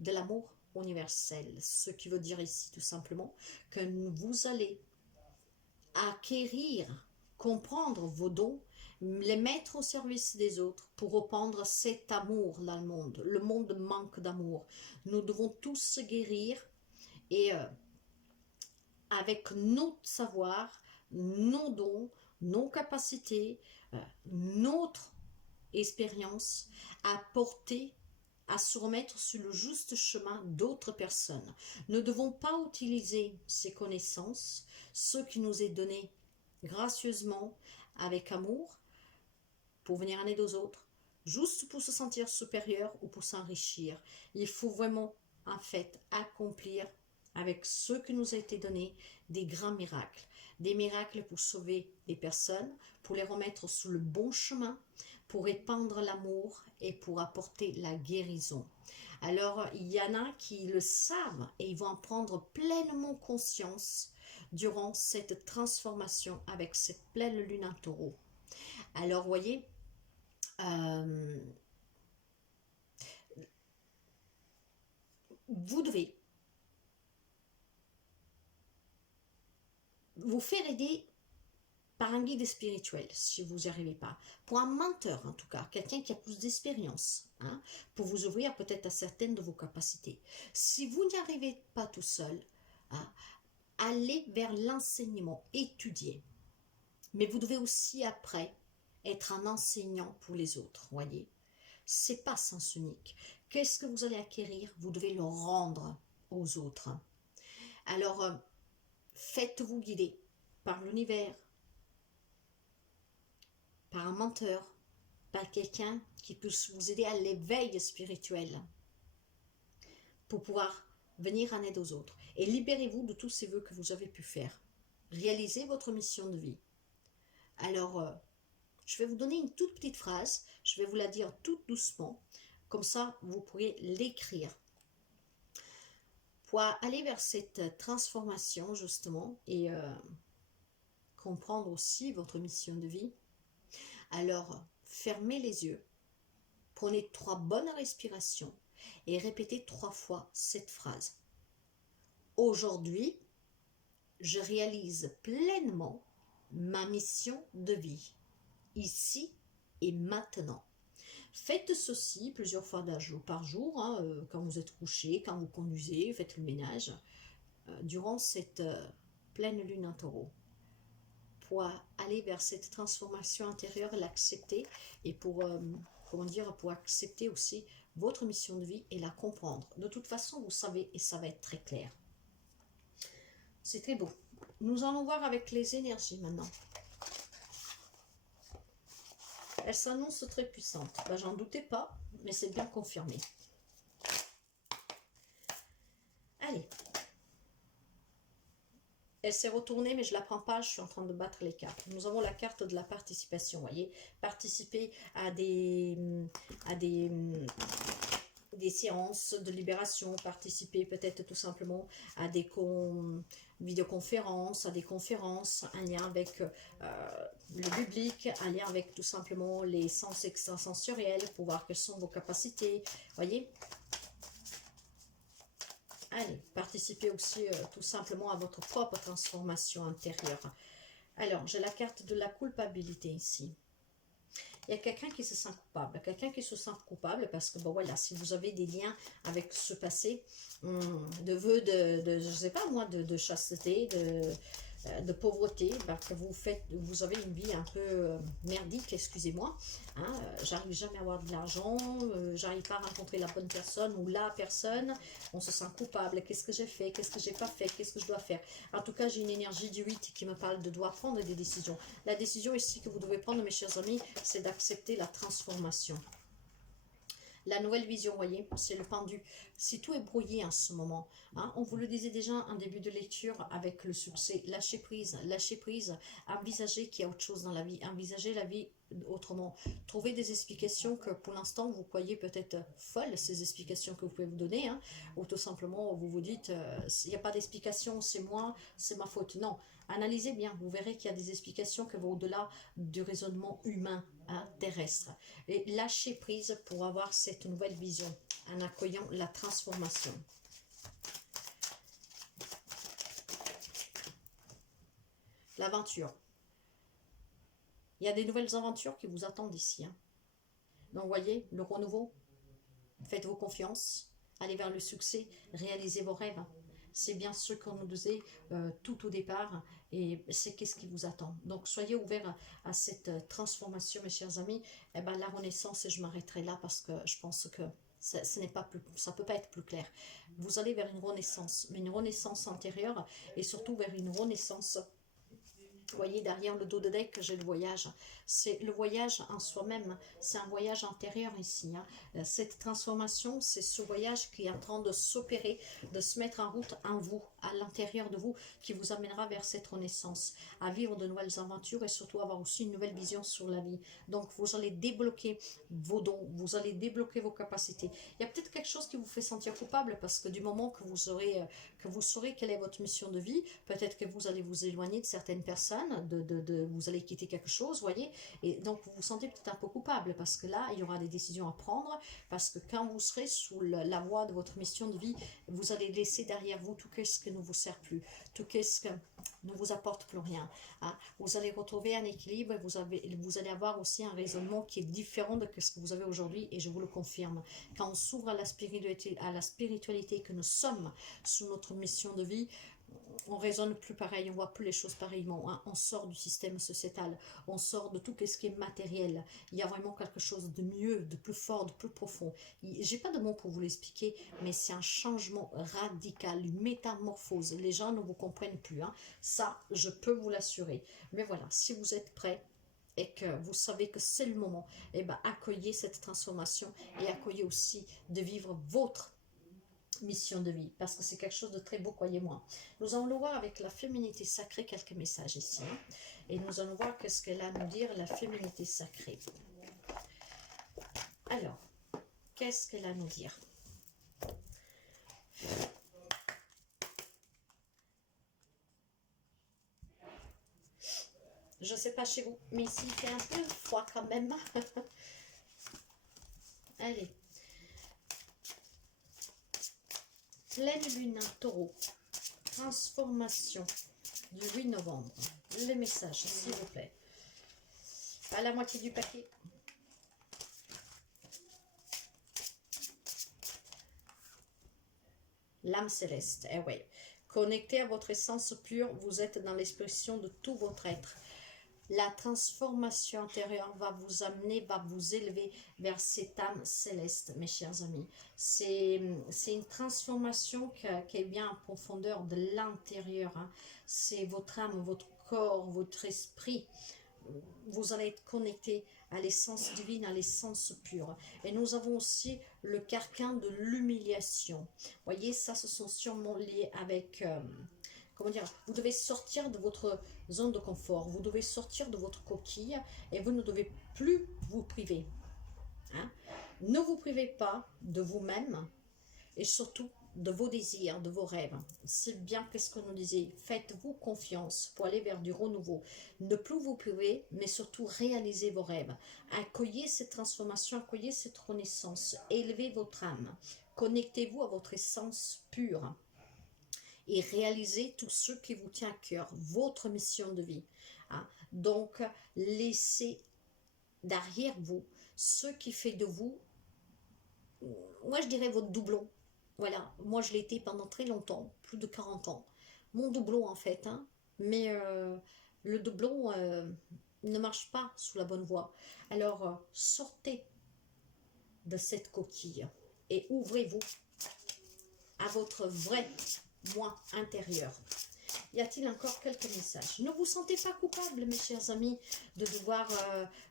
de l'amour universel. Ce qui veut dire ici tout simplement que vous allez acquérir, comprendre vos dons, les mettre au service des autres pour reprendre cet amour dans le monde. Le monde manque d'amour. Nous devons tous se guérir et avec notre savoir, nos dons, nos capacités, notre expérience à porter, à se remettre sur le juste chemin d'autres personnes. Nous ne devons pas utiliser ces connaissances, ce qui nous est donné gracieusement, avec amour, pour venir en aide aux autres, juste pour se sentir supérieur ou pour s'enrichir. Il faut vraiment, en fait, accomplir avec ce qui nous a été donné, des grands miracles. Des miracles pour sauver des personnes, pour les remettre sur le bon chemin, pour répandre l'amour et pour apporter la guérison. Alors, il y en a qui le savent et ils vont en prendre pleinement conscience durant cette transformation avec cette pleine lune en taureau. Alors, voyez, vous devez vous faire aider par un guide spirituel, si vous n'y arrivez pas. Pour un menteur, en tout cas, quelqu'un qui a plus d'expérience, hein, pour vous ouvrir peut-être à certaines de vos capacités. Si vous n'y arrivez pas tout seul, hein, allez vers l'enseignement, étudiez. Mais vous devez aussi, après, être un enseignant pour les autres, voyez. C'est pas sens unique. Qu'est-ce que vous allez acquérir? Vous devez le rendre aux autres. Alors, faites-vous guider par l'univers, par un menteur, par quelqu'un qui peut vous aider à l'éveil spirituel pour pouvoir venir en aide aux autres. Et libérez-vous de tous ces vœux que vous avez pu faire. Réalisez votre mission de vie. Alors, je vais vous donner une toute petite phrase, je vais vous la dire tout doucement, comme ça vous pourrez l'écrire. Pour aller vers cette transformation justement et comprendre aussi votre mission de vie, alors fermez les yeux, prenez 3 bonnes respirations et répétez 3 fois cette phrase. Aujourd'hui, je réalise pleinement ma mission de vie, ici et maintenant. Faites ceci plusieurs fois par jour, hein, quand vous êtes couché, quand vous conduisez, faites le ménage, durant cette pleine lune en taureau. Pour aller vers cette transformation intérieure, l'accepter et pour, pour accepter aussi votre mission de vie et la comprendre. De toute façon, vous savez et ça va être très clair. C'est très beau. Nous allons voir avec les énergies maintenant. Elle s'annonce très puissante. Ben, j'en doutais pas, mais c'est bien confirmé. Allez. Elle s'est retournée, mais je ne la prends pas, je suis en train de battre les cartes. Nous avons la carte de la participation, vous voyez. Participer à des séances de libération, participer peut-être tout simplement à des vidéoconférences, à des conférences, un lien avec le public, un lien avec tout simplement les sens extrasensoriels pour voir quelles sont vos capacités, voyez. Allez, participez aussi tout simplement à votre propre transformation intérieure. Alors, j'ai la carte de la culpabilité ici. Il y a quelqu'un qui se sent coupable. Quelqu'un qui se sent coupable parce que, bon voilà, si vous avez des liens avec ce passé, de vœux je sais pas moi, de chasteté, de pauvreté, bah, que vous avez une vie un peu merdique, excusez-moi. Hein, j'arrive jamais à avoir de l'argent, j'arrive pas à rencontrer la bonne personne ou la personne, on se sent coupable. Qu'est-ce que j'ai fait? Qu'est-ce que j'ai pas fait? Qu'est-ce que je dois faire? En tout cas, j'ai une énergie du 8 qui me parle de devoir prendre des décisions. La décision ici que vous devez prendre, mes chers amis, c'est d'accepter la transformation. La nouvelle vision, voyez, c'est le pendu. Si tout est brouillé en ce moment, hein, on vous le disait déjà en début de lecture avec le succès, lâchez prise, envisagez qu'il y a autre chose dans la vie, envisagez la vie autrement. Trouvez des explications que pour l'instant vous croyez peut-être folles, ces explications que vous pouvez vous donner, hein, ou tout simplement vous vous dites, il n'y a pas d'explication, c'est moi, c'est ma faute. Non, analysez bien, vous verrez qu'il y a des explications qui vont au-delà du raisonnement humain, hein, terrestre. Et lâchez prise pour avoir cette nouvelle vision en accueillant la transformation. L'aventure. Il y a des nouvelles aventures qui vous attendent ici. Hein. Donc, voyez, le renouveau. Faites-vous confiance. Allez vers le succès. Réalisez vos rêves. C'est bien ce qu'on nous disait tout au départ. Et c'est qu'est-ce qui vous attend. Donc, soyez ouverts à cette transformation, mes chers amis. Eh ben, la renaissance, et je m'arrêterai là parce que je pense que ça ne peut pas être plus clair. Vous allez vers une renaissance, mais une renaissance antérieure et surtout vers une renaissance. Vous voyez, derrière le dos de deck, j'ai le voyage. C'est le voyage en soi-même. C'est un voyage intérieur ici. Hein. Cette transformation, c'est ce voyage qui est en train de s'opérer, de se mettre en route en vous, à l'intérieur de vous, qui vous amènera vers cette renaissance, à vivre de nouvelles aventures et surtout avoir aussi une nouvelle vision sur la vie. Donc, vous allez débloquer vos dons, vous allez débloquer vos capacités. Il y a peut-être quelque chose qui vous fait sentir coupable parce que du moment que vous saurez quelle est votre mission de vie, peut-être que vous allez vous éloigner de certaines personnes, vous allez quitter quelque chose, voyez, et donc vous vous sentez peut-être un peu coupable parce que là, il y aura des décisions à prendre, parce que quand vous serez sous la voie de votre mission de vie, vous allez laisser derrière vous tout ce qui ne vous sert plus, tout ce que ne vous apporte plus rien. Hein. Vous allez retrouver un équilibre et vous allez avoir aussi un raisonnement qui est différent de ce que vous avez aujourd'hui, et je vous le confirme. Quand on s'ouvre à la spiritualité que nous sommes sous notre mission de vie, on raisonne plus pareil, on voit plus les choses pareillement. Hein. On sort du système sociétal, on sort de tout ce qui est matériel. Il y a vraiment quelque chose de mieux, de plus fort, de plus profond. J'ai pas de mots pour vous l'expliquer, mais c'est un changement radical, une métamorphose. Les gens ne vous comprennent plus. Hein. Ça, je peux vous l'assurer. Mais voilà, si vous êtes prêts et que vous savez que c'est le moment, eh ben, accueillez cette transformation et accueillez aussi de vivre votre mission de vie, parce que c'est quelque chose de très beau, croyez-moi. Nous allons voir avec la féminité sacrée quelques messages ici, hein, et nous allons voir qu'est-ce qu'elle a à nous dire, la féminité sacrée. Alors, qu'est-ce qu'elle a à nous dire? Je ne sais pas chez vous, mais ici il fait un peu froid quand même. Allez. Pleine lune, taureau. Transformation du 8 novembre. Les messages, s'il vous plaît. À la moitié du paquet. L'âme céleste. Eh oui. Connecté à votre essence pure, vous êtes dans l'expression de tout votre être. La transformation intérieure va vous amener, va vous élever vers cette âme céleste, mes chers amis. C'est une transformation qui vient en profondeur de l'intérieur. Hein. C'est votre âme, votre corps, votre esprit. Vous allez être connecté à l'essence divine, à l'essence pure. Et nous avons aussi le carcan de l'humiliation. Voyez, ça, ce sont sûrement liés avec... comment dire, vous devez sortir de votre zone de confort, vous devez sortir de votre coquille et vous ne devez plus vous priver. Hein? Ne vous privez pas de vous-même et surtout de vos désirs, de vos rêves. C'est bien ce que nous disait. Faites-vous confiance pour aller vers du renouveau. Ne plus vous priver, mais surtout réalisez vos rêves. Accueillez cette transformation, accueillez cette renaissance. Élevez votre âme. Connectez-vous à votre essence pure. Et réalisez tout ce qui vous tient à cœur, votre mission de vie. Hein. Donc, laissez derrière vous, ce qui fait de vous, moi je dirais votre doublon. Voilà, moi je l'ai été pendant très longtemps, plus de 40 ans. Mon doublon en fait, hein. Mais le doublon ne marche pas sous la bonne voie. Alors sortez de cette coquille et ouvrez-vous à votre vrai moi intérieur. Y a-t-il encore quelques messages? Ne vous sentez pas coupable, mes chers amis, de devoir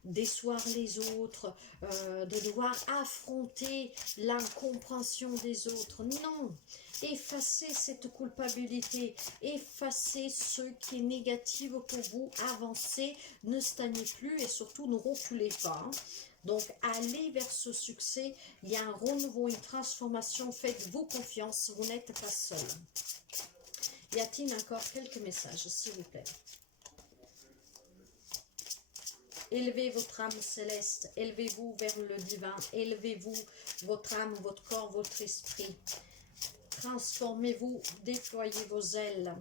décevoir les autres, de devoir affronter l'incompréhension des autres. Non, effacez cette culpabilité, effacez ce qui est négatif pour vous, avancez, ne stagnez plus et surtout ne reculez pas. Hein. Donc, allez vers ce succès, il y a un renouveau, une transformation, faites-vous confiance, vous n'êtes pas seul. Y a-t-il encore quelques messages, s'il vous plaît? Élevez votre âme céleste, élevez-vous vers le divin, élevez-vous votre âme, votre corps, votre esprit. Transformez-vous, déployez vos ailes.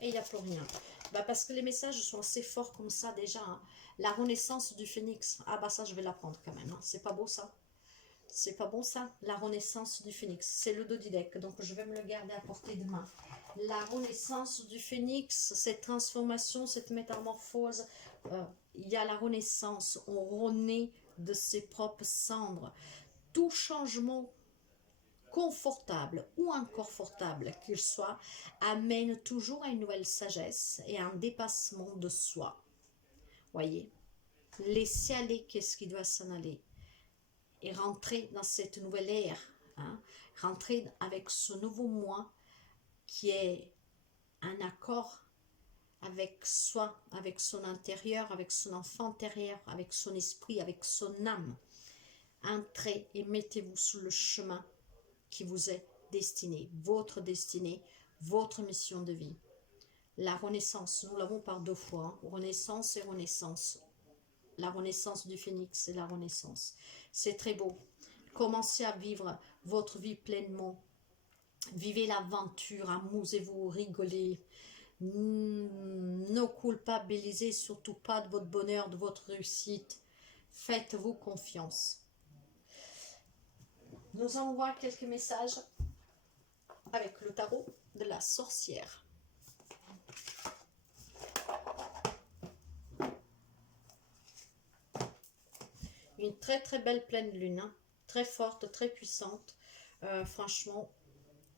Et il n'y a plus rien. Bah parce que les messages sont assez forts comme ça déjà. Hein. La renaissance du phénix. Ah bah ça, je vais la prendre quand même. Hein. C'est pas beau ça? C'est pas bon ça? La renaissance du phénix. C'est le dodydèque, donc je vais me le garder à portée de main. La renaissance du phénix, cette transformation, cette métamorphose, il y a la renaissance. On renaît de ses propres cendres. Tout changement confortable ou inconfortable qu'il soit, amène toujours à une nouvelle sagesse et à un dépassement de soi. Voyez? Laissez aller qu'est-ce qui doit s'en aller. Et rentrer dans cette nouvelle ère, hein, rentrer avec ce nouveau moi qui est un accord avec soi, avec son intérieur, avec son enfant intérieur, avec son esprit, avec son âme. Entrez et mettez-vous sur le chemin qui vous est destiné, votre mission de vie. La renaissance, nous l'avons par deux fois, hein, renaissance et renaissance. La renaissance du phénix et la renaissance. C'est très beau. Commencez à vivre votre vie pleinement. Vivez l'aventure, amusez-vous, rigolez. Ne culpabilisez surtout pas de votre bonheur, de votre réussite. Faites-vous confiance. Nous allons voir quelques messages avec le tarot de la sorcière. Une très très belle pleine lune, hein, très forte, très puissante. Franchement,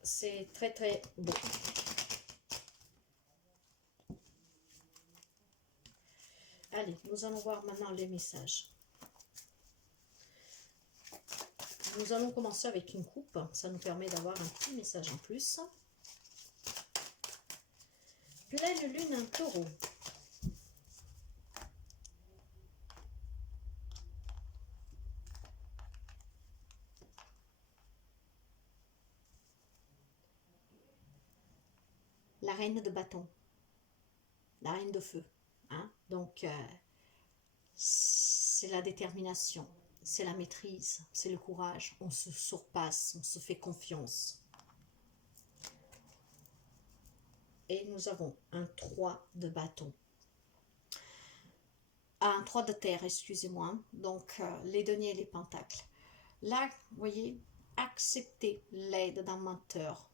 c'est très très beau. Allez, nous allons voir maintenant les messages. Nous allons commencer avec une coupe. Ça nous permet d'avoir un petit message en plus. Pleine lune, un taureau. La reine de bâton, la reine de feu. Hein? Donc, c'est la détermination, c'est la maîtrise, c'est le courage. On se surpasse, on se fait confiance. Et nous avons un 3 de bâton. Un 3 de terre, excusez-moi. Donc, les deniers et les pentacles. Là, vous voyez, acceptez l'aide d'un menteur.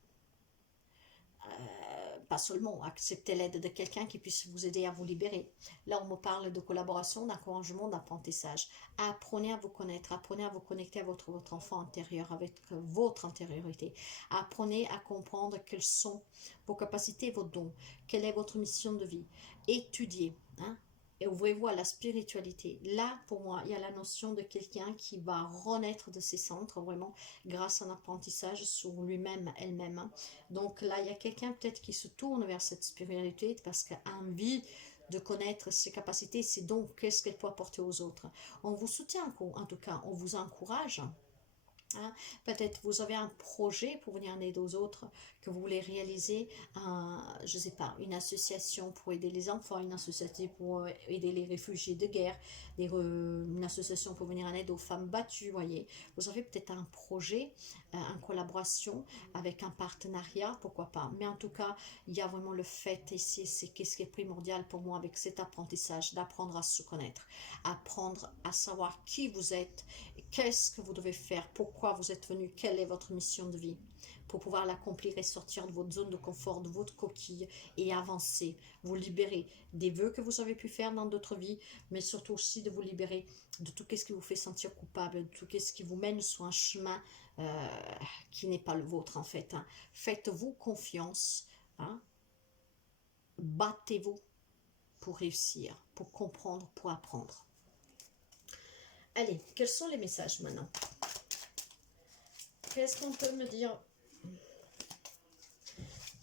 Pas seulement accepter l'aide de quelqu'un qui puisse vous aider à vous libérer. Là, on me parle de collaboration, d'encouragement, d'apprentissage. Apprenez à vous connaître, apprenez à vous connecter à votre enfant intérieur, avec votre intériorité. Apprenez à comprendre quelles sont vos capacités, vos dons, quelle est votre mission de vie. Étudiez, hein, et ouvrez-vous à la spiritualité. Là, pour moi, il y a la notion de quelqu'un qui va renaître de ses centres, vraiment, grâce à un apprentissage sur lui-même, elle-même. Hein. Donc là, il y a quelqu'un peut-être qui se tourne vers cette spiritualité parce qu'il a envie de connaître ses capacités, ses dons, qu'est-ce qu'elle peut apporter aux autres. On vous soutient, en tout cas, on vous encourage Hein. Peut-être vous avez un projet pour venir en aide aux autres que vous voulez réaliser, je ne sais pas, une association pour aider les enfants, une association pour aider les réfugiés de guerre, une association pour venir en aide aux femmes battues, voyez. Vous avez peut-être un projet en collaboration avec un partenariat, pourquoi pas. Mais en tout cas, il y a vraiment le fait ici, c'est qu'est-ce qui est primordial pour moi avec cet apprentissage, d'apprendre à se connaître, apprendre à savoir qui vous êtes, qu'est-ce que vous devez faire, pourquoi vous êtes venu, quelle est votre mission de vie pour pouvoir l'accomplir et sortir de votre zone de confort, de votre coquille et avancer, vous libérer des vœux que vous avez pu faire dans d'autres vies, mais surtout aussi de vous libérer de tout ce qui vous fait sentir coupable, de tout ce qui vous mène sur un chemin qui n'est pas le vôtre en fait. Hein. Faites-vous confiance, hein. Battez-vous pour réussir, pour comprendre, pour apprendre. Allez, quels sont les messages maintenant? Qu'est-ce qu'on peut me dire?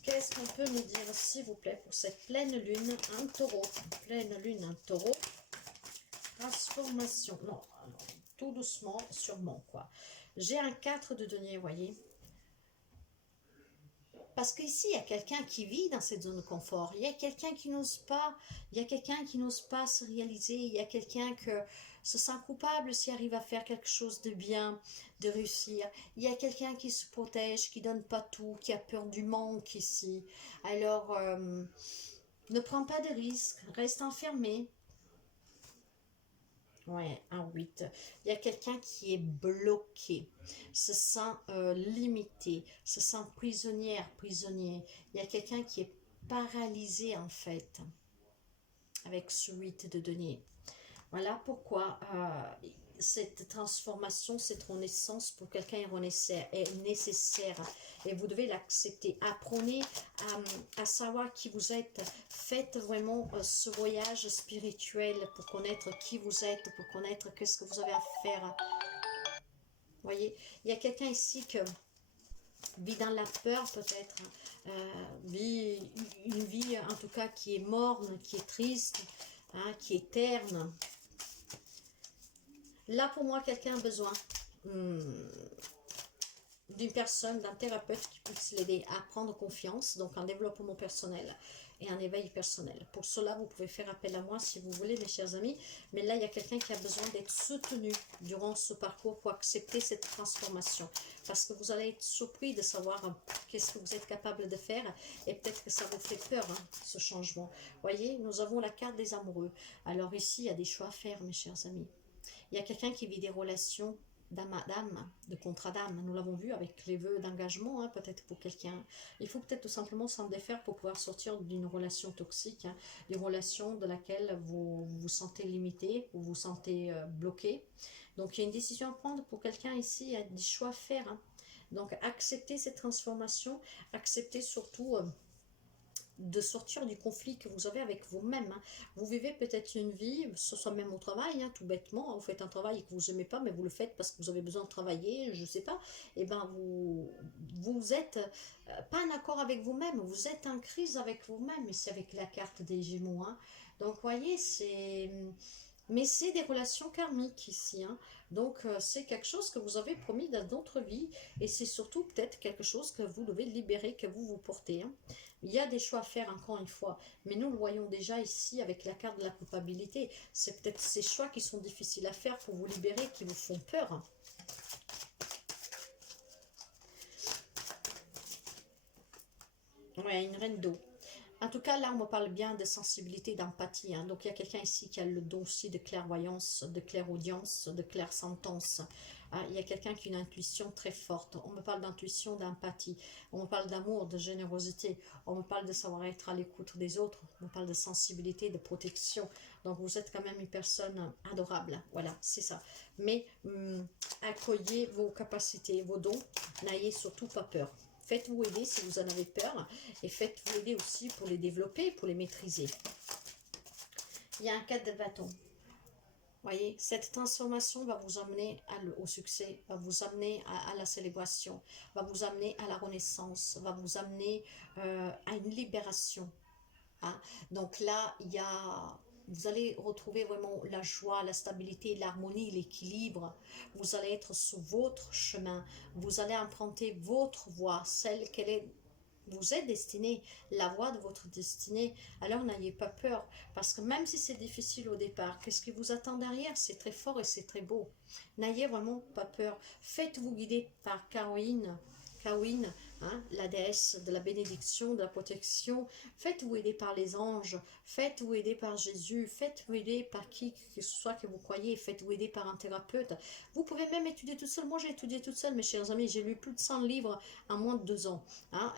Qu'est-ce qu'on peut me dire, s'il vous plaît, pour cette pleine lune en taureau? Pleine lune en taureau. Transformation. Non, alors, tout doucement, sûrement, quoi. J'ai un 4 de denier, vous voyez. Parce qu'ici, il y a quelqu'un qui vit dans cette zone de confort. Il y a quelqu'un qui n'ose pas. Il y a quelqu'un qui n'ose pas se réaliser. Il y a quelqu'un qui se sent coupable s'il arrive à faire quelque chose de bien, de réussir. Il y a quelqu'un qui se protège, qui donne pas tout, qui a peur du manque ici. Alors, ne prends pas de risques. Reste enfermé. Ouais, un 8. Il y a quelqu'un qui est bloqué, se sent limité, se sent prisonnière, prisonnier. Il y a quelqu'un qui est paralysé en fait, avec ce 8 de denier. Voilà pourquoi cette transformation, cette renaissance pour quelqu'un est nécessaire et vous devez l'accepter. Apprenez à savoir qui vous êtes. Faites vraiment ce voyage spirituel pour connaître qui vous êtes, pour connaître qu'est-ce que vous avez à faire. Vous voyez, il y a quelqu'un ici qui vit dans la peur peut-être, vit une vie en tout cas qui est morne, qui est triste, hein, qui est terne. Là, pour moi, quelqu'un a besoin d'une personne, d'un thérapeute qui puisse l'aider à prendre confiance, donc en développement personnel et en éveil personnel. Pour cela, vous pouvez faire appel à moi si vous voulez, mes chers amis. Mais là, il y a quelqu'un qui a besoin d'être soutenu durant ce parcours pour accepter cette transformation. Parce que vous allez être surpris de savoir qu'est-ce que vous êtes capable de faire. Et peut-être que ça vous fait peur, hein, ce changement. Voyez, nous avons la carte des amoureux. Alors ici, il y a des choix à faire, mes chers amis. Il y a quelqu'un qui vit des relations d'âme à d'âme, de contrat d'âme. Nous l'avons vu avec les vœux d'engagement, hein, peut-être pour quelqu'un. Il faut peut-être tout simplement s'en défaire pour pouvoir sortir d'une relation toxique, hein, une relation de laquelle vous vous sentez limité, vous vous sentez bloqué. Donc il y a une décision à prendre pour quelqu'un ici, il y a des choix à faire. Hein. Donc acceptez cette transformation, acceptez surtout de sortir du conflit que vous avez avec vous-même. Hein. Vous vivez peut-être une vie, ce soit même au travail, hein, tout bêtement, vous faites un travail que vous n'aimez pas, mais vous le faites parce que vous avez besoin de travailler, je ne sais pas, et ben vous êtes pas en accord avec vous-même, vous êtes en crise avec vous-même, et c'est avec la carte des Gémeaux. Hein. Donc, vous voyez, c'est... Mais c'est des relations karmiques ici, hein. Donc c'est quelque chose que vous avez promis dans d'autres vies, et c'est surtout peut-être quelque chose que vous devez libérer, que vous portez. Hein. Il y a des choix à faire encore une fois, mais nous le voyons déjà ici avec la carte de la culpabilité. C'est peut-être ces choix qui sont difficiles à faire pour vous libérer, qui vous font peur. Ouais, une reine d'eau. En tout cas, là, on me parle bien de sensibilité, d'empathie. Hein. Donc, il y a quelqu'un ici qui a le don aussi de clairvoyance, de clairaudience, de clairsentence. Ah, il y a quelqu'un qui a une intuition très forte. On me parle d'intuition, d'empathie. On me parle d'amour, de générosité. On me parle de savoir être à l'écoute des autres. On me parle de sensibilité, de protection. Donc, vous êtes quand même une personne adorable. Voilà, c'est ça. Mais accueillez vos capacités, vos dons. N'ayez surtout pas peur. Faites-vous aider si vous en avez peur et faites-vous aider aussi pour les développer, pour les maîtriser. Il y a un 4 de bâton. Voyez, cette transformation va vous amener au succès, va vous amener à la célébration, va vous amener à la renaissance, va vous amener à une libération. Hein. Donc là, il y a Vous allez retrouver vraiment la joie, la stabilité, l'harmonie, l'équilibre. Vous allez être sur votre chemin. Vous allez emprunter votre voie, celle qu'elle est. Vous êtes destiné, la voie de votre destinée. Alors n'ayez pas peur, parce que même si c'est difficile au départ, qu'est-ce qui vous attend derrière? C'est très fort et c'est très beau. N'ayez vraiment pas peur. Faites-vous guider par Caroline. Caroline, hein, la déesse de la bénédiction, de la protection. Faites-vous aider par les anges, faites-vous aider par Jésus, faites-vous aider par qui que ce soit que vous croyez, faites-vous aider par un thérapeute. Vous pouvez même étudier toute seule. Moi, j'ai étudié toute seule, mes chers amis. J'ai lu plus de 100 livres en moins de 2 ans. Hein.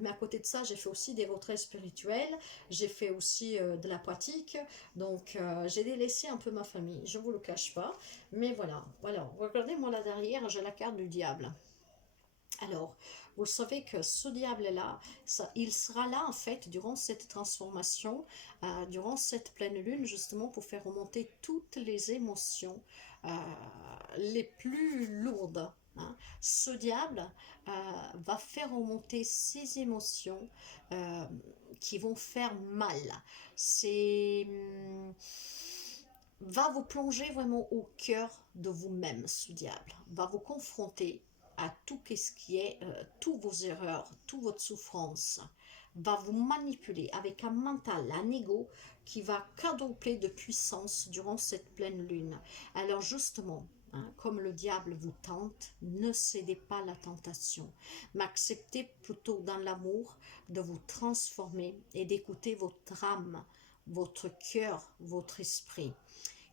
Mais à côté de ça, j'ai fait aussi des retraits spirituels. J'ai fait aussi de la pratique. Donc, j'ai délaissé un peu ma famille. Je ne vous le cache pas. Mais voilà, voilà. Regardez-moi là derrière, j'ai la carte du diable. Alors, vous savez que ce diable-là, il sera là en fait durant cette transformation, durant cette pleine lune, justement pour faire remonter toutes les émotions euh, les plus lourdes. Hein. Ce diable va faire remonter ces émotions euh, qui vont faire mal. C'est va vous plonger vraiment au cœur de vous-même, ce diable. Va vous confronter à tout ce qui est, toutes vos erreurs, toute votre souffrance. Va vous manipuler avec un mental, un ego qui va quadrupler de puissance durant cette pleine lune. Alors justement, hein, comme le diable vous tente, ne cédez pas à la tentation, mais acceptez plutôt dans l'amour de vous transformer et d'écouter votre âme, votre cœur, votre esprit.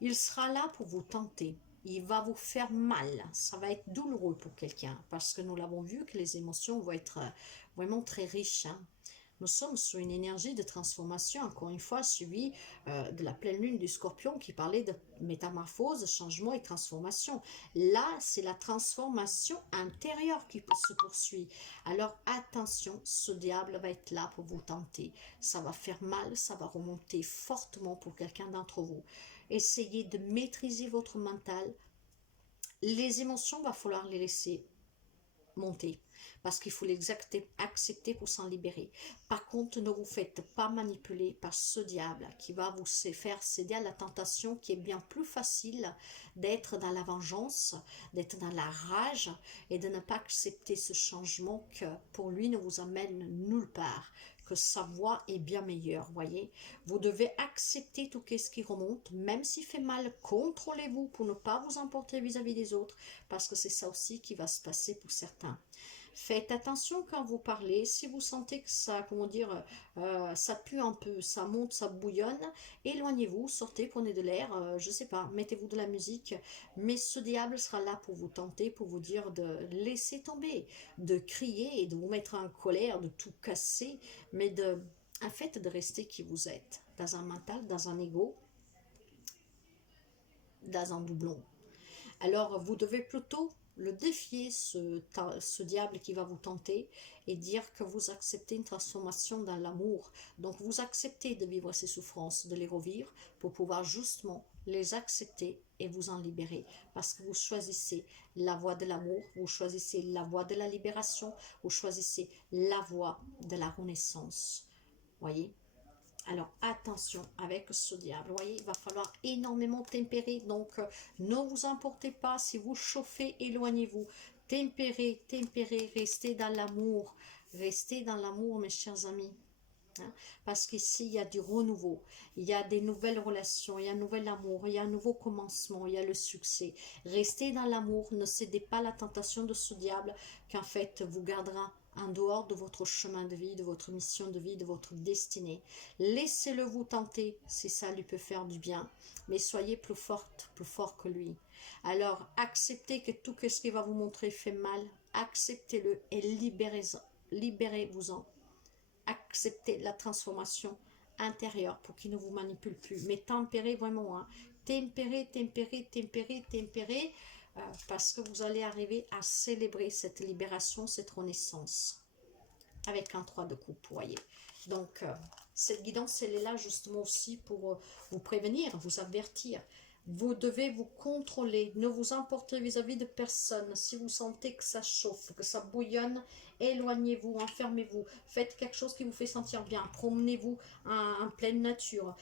Il sera là pour vous tenter. Il va vous faire mal. Ça va être douloureux pour quelqu'un parce que nous l'avons vu que les émotions vont être vraiment très riches. Hein. Nous sommes sous une énergie de transformation, encore une fois, suivie de la pleine lune du Scorpion qui parlait de métamorphose, changement et transformation. Là, c'est la transformation intérieure qui se poursuit. Alors attention, ce diable va être là pour vous tenter. Ça va faire mal, ça va remonter fortement pour quelqu'un d'entre vous. Essayez de maîtriser votre mental. Les émotions, il va falloir les laisser monter parce qu'il faut les accepter pour s'en libérer. Par contre, ne vous faites pas manipuler par ce diable qui va vous faire céder à la tentation, qui est bien plus facile d'être dans la vengeance, d'être dans la rage et de ne pas accepter ce changement que pour lui ne vous amène nulle part, que sa voix est bien meilleure, voyez. Vous devez accepter tout ce qui remonte, même s'il fait mal, contrôlez-vous pour ne pas vous emporter vis-à-vis des autres, parce que c'est ça aussi qui va se passer pour certains. Faites attention quand vous parlez, si vous sentez que ça, comment dire, ça pue un peu, ça monte, ça bouillonne, éloignez-vous, sortez, prenez de l'air, je sais pas, mettez-vous de la musique, mais ce diable sera là pour vous tenter, pour vous dire de laisser tomber, de crier et de vous mettre en colère, de tout casser, mais en fait de rester qui vous êtes, dans un mental, dans un ego, dans un doublon. Alors vous devez plutôt le défier, ce diable qui va vous tenter, et dire que vous acceptez une transformation dans l'amour. Donc vous acceptez de vivre ces souffrances, de les revivre, pour pouvoir justement les accepter et vous en libérer. Parce que vous choisissez la voie de l'amour, vous choisissez la voie de la libération, vous choisissez la voie de la renaissance. Voyez ? Alors attention avec ce diable, vous voyez, il va falloir énormément tempérer, donc ne vous emportez pas, si vous chauffez, éloignez-vous, tempérez, tempérez, restez dans l'amour mes chers amis, hein, parce qu'ici il y a du renouveau, il y a des nouvelles relations, il y a un nouvel amour, il y a un nouveau commencement, il y a le succès, restez dans l'amour, ne cédez pas à la tentation de ce diable, qu'en fait vous gardera en dehors de votre chemin de vie, de votre mission de vie, de votre destinée. Laissez-le vous tenter, si ça lui peut faire du bien, mais soyez plus forte, plus fort que lui. Alors, acceptez que tout ce qui va vous montrer fait mal, acceptez-le et libérez-vous-en. Acceptez la transformation intérieure pour qu'il ne vous manipule plus. Mais tempérez vraiment, hein. Tempérez, tempérez, tempérez, tempérez, parce que vous allez arriver à célébrer cette libération, cette renaissance avec un 3 de coupe, vous voyez. Donc cette guidance, elle est là justement aussi pour vous prévenir, vous avertir, Vous devez vous contrôler, ne vous emportez vis-à-vis de personne. Si vous sentez que ça chauffe, que ça bouillonne, éloignez-vous, enfermez-vous. Faites quelque chose qui vous fait sentir bien. Promenez-vous en pleine nature.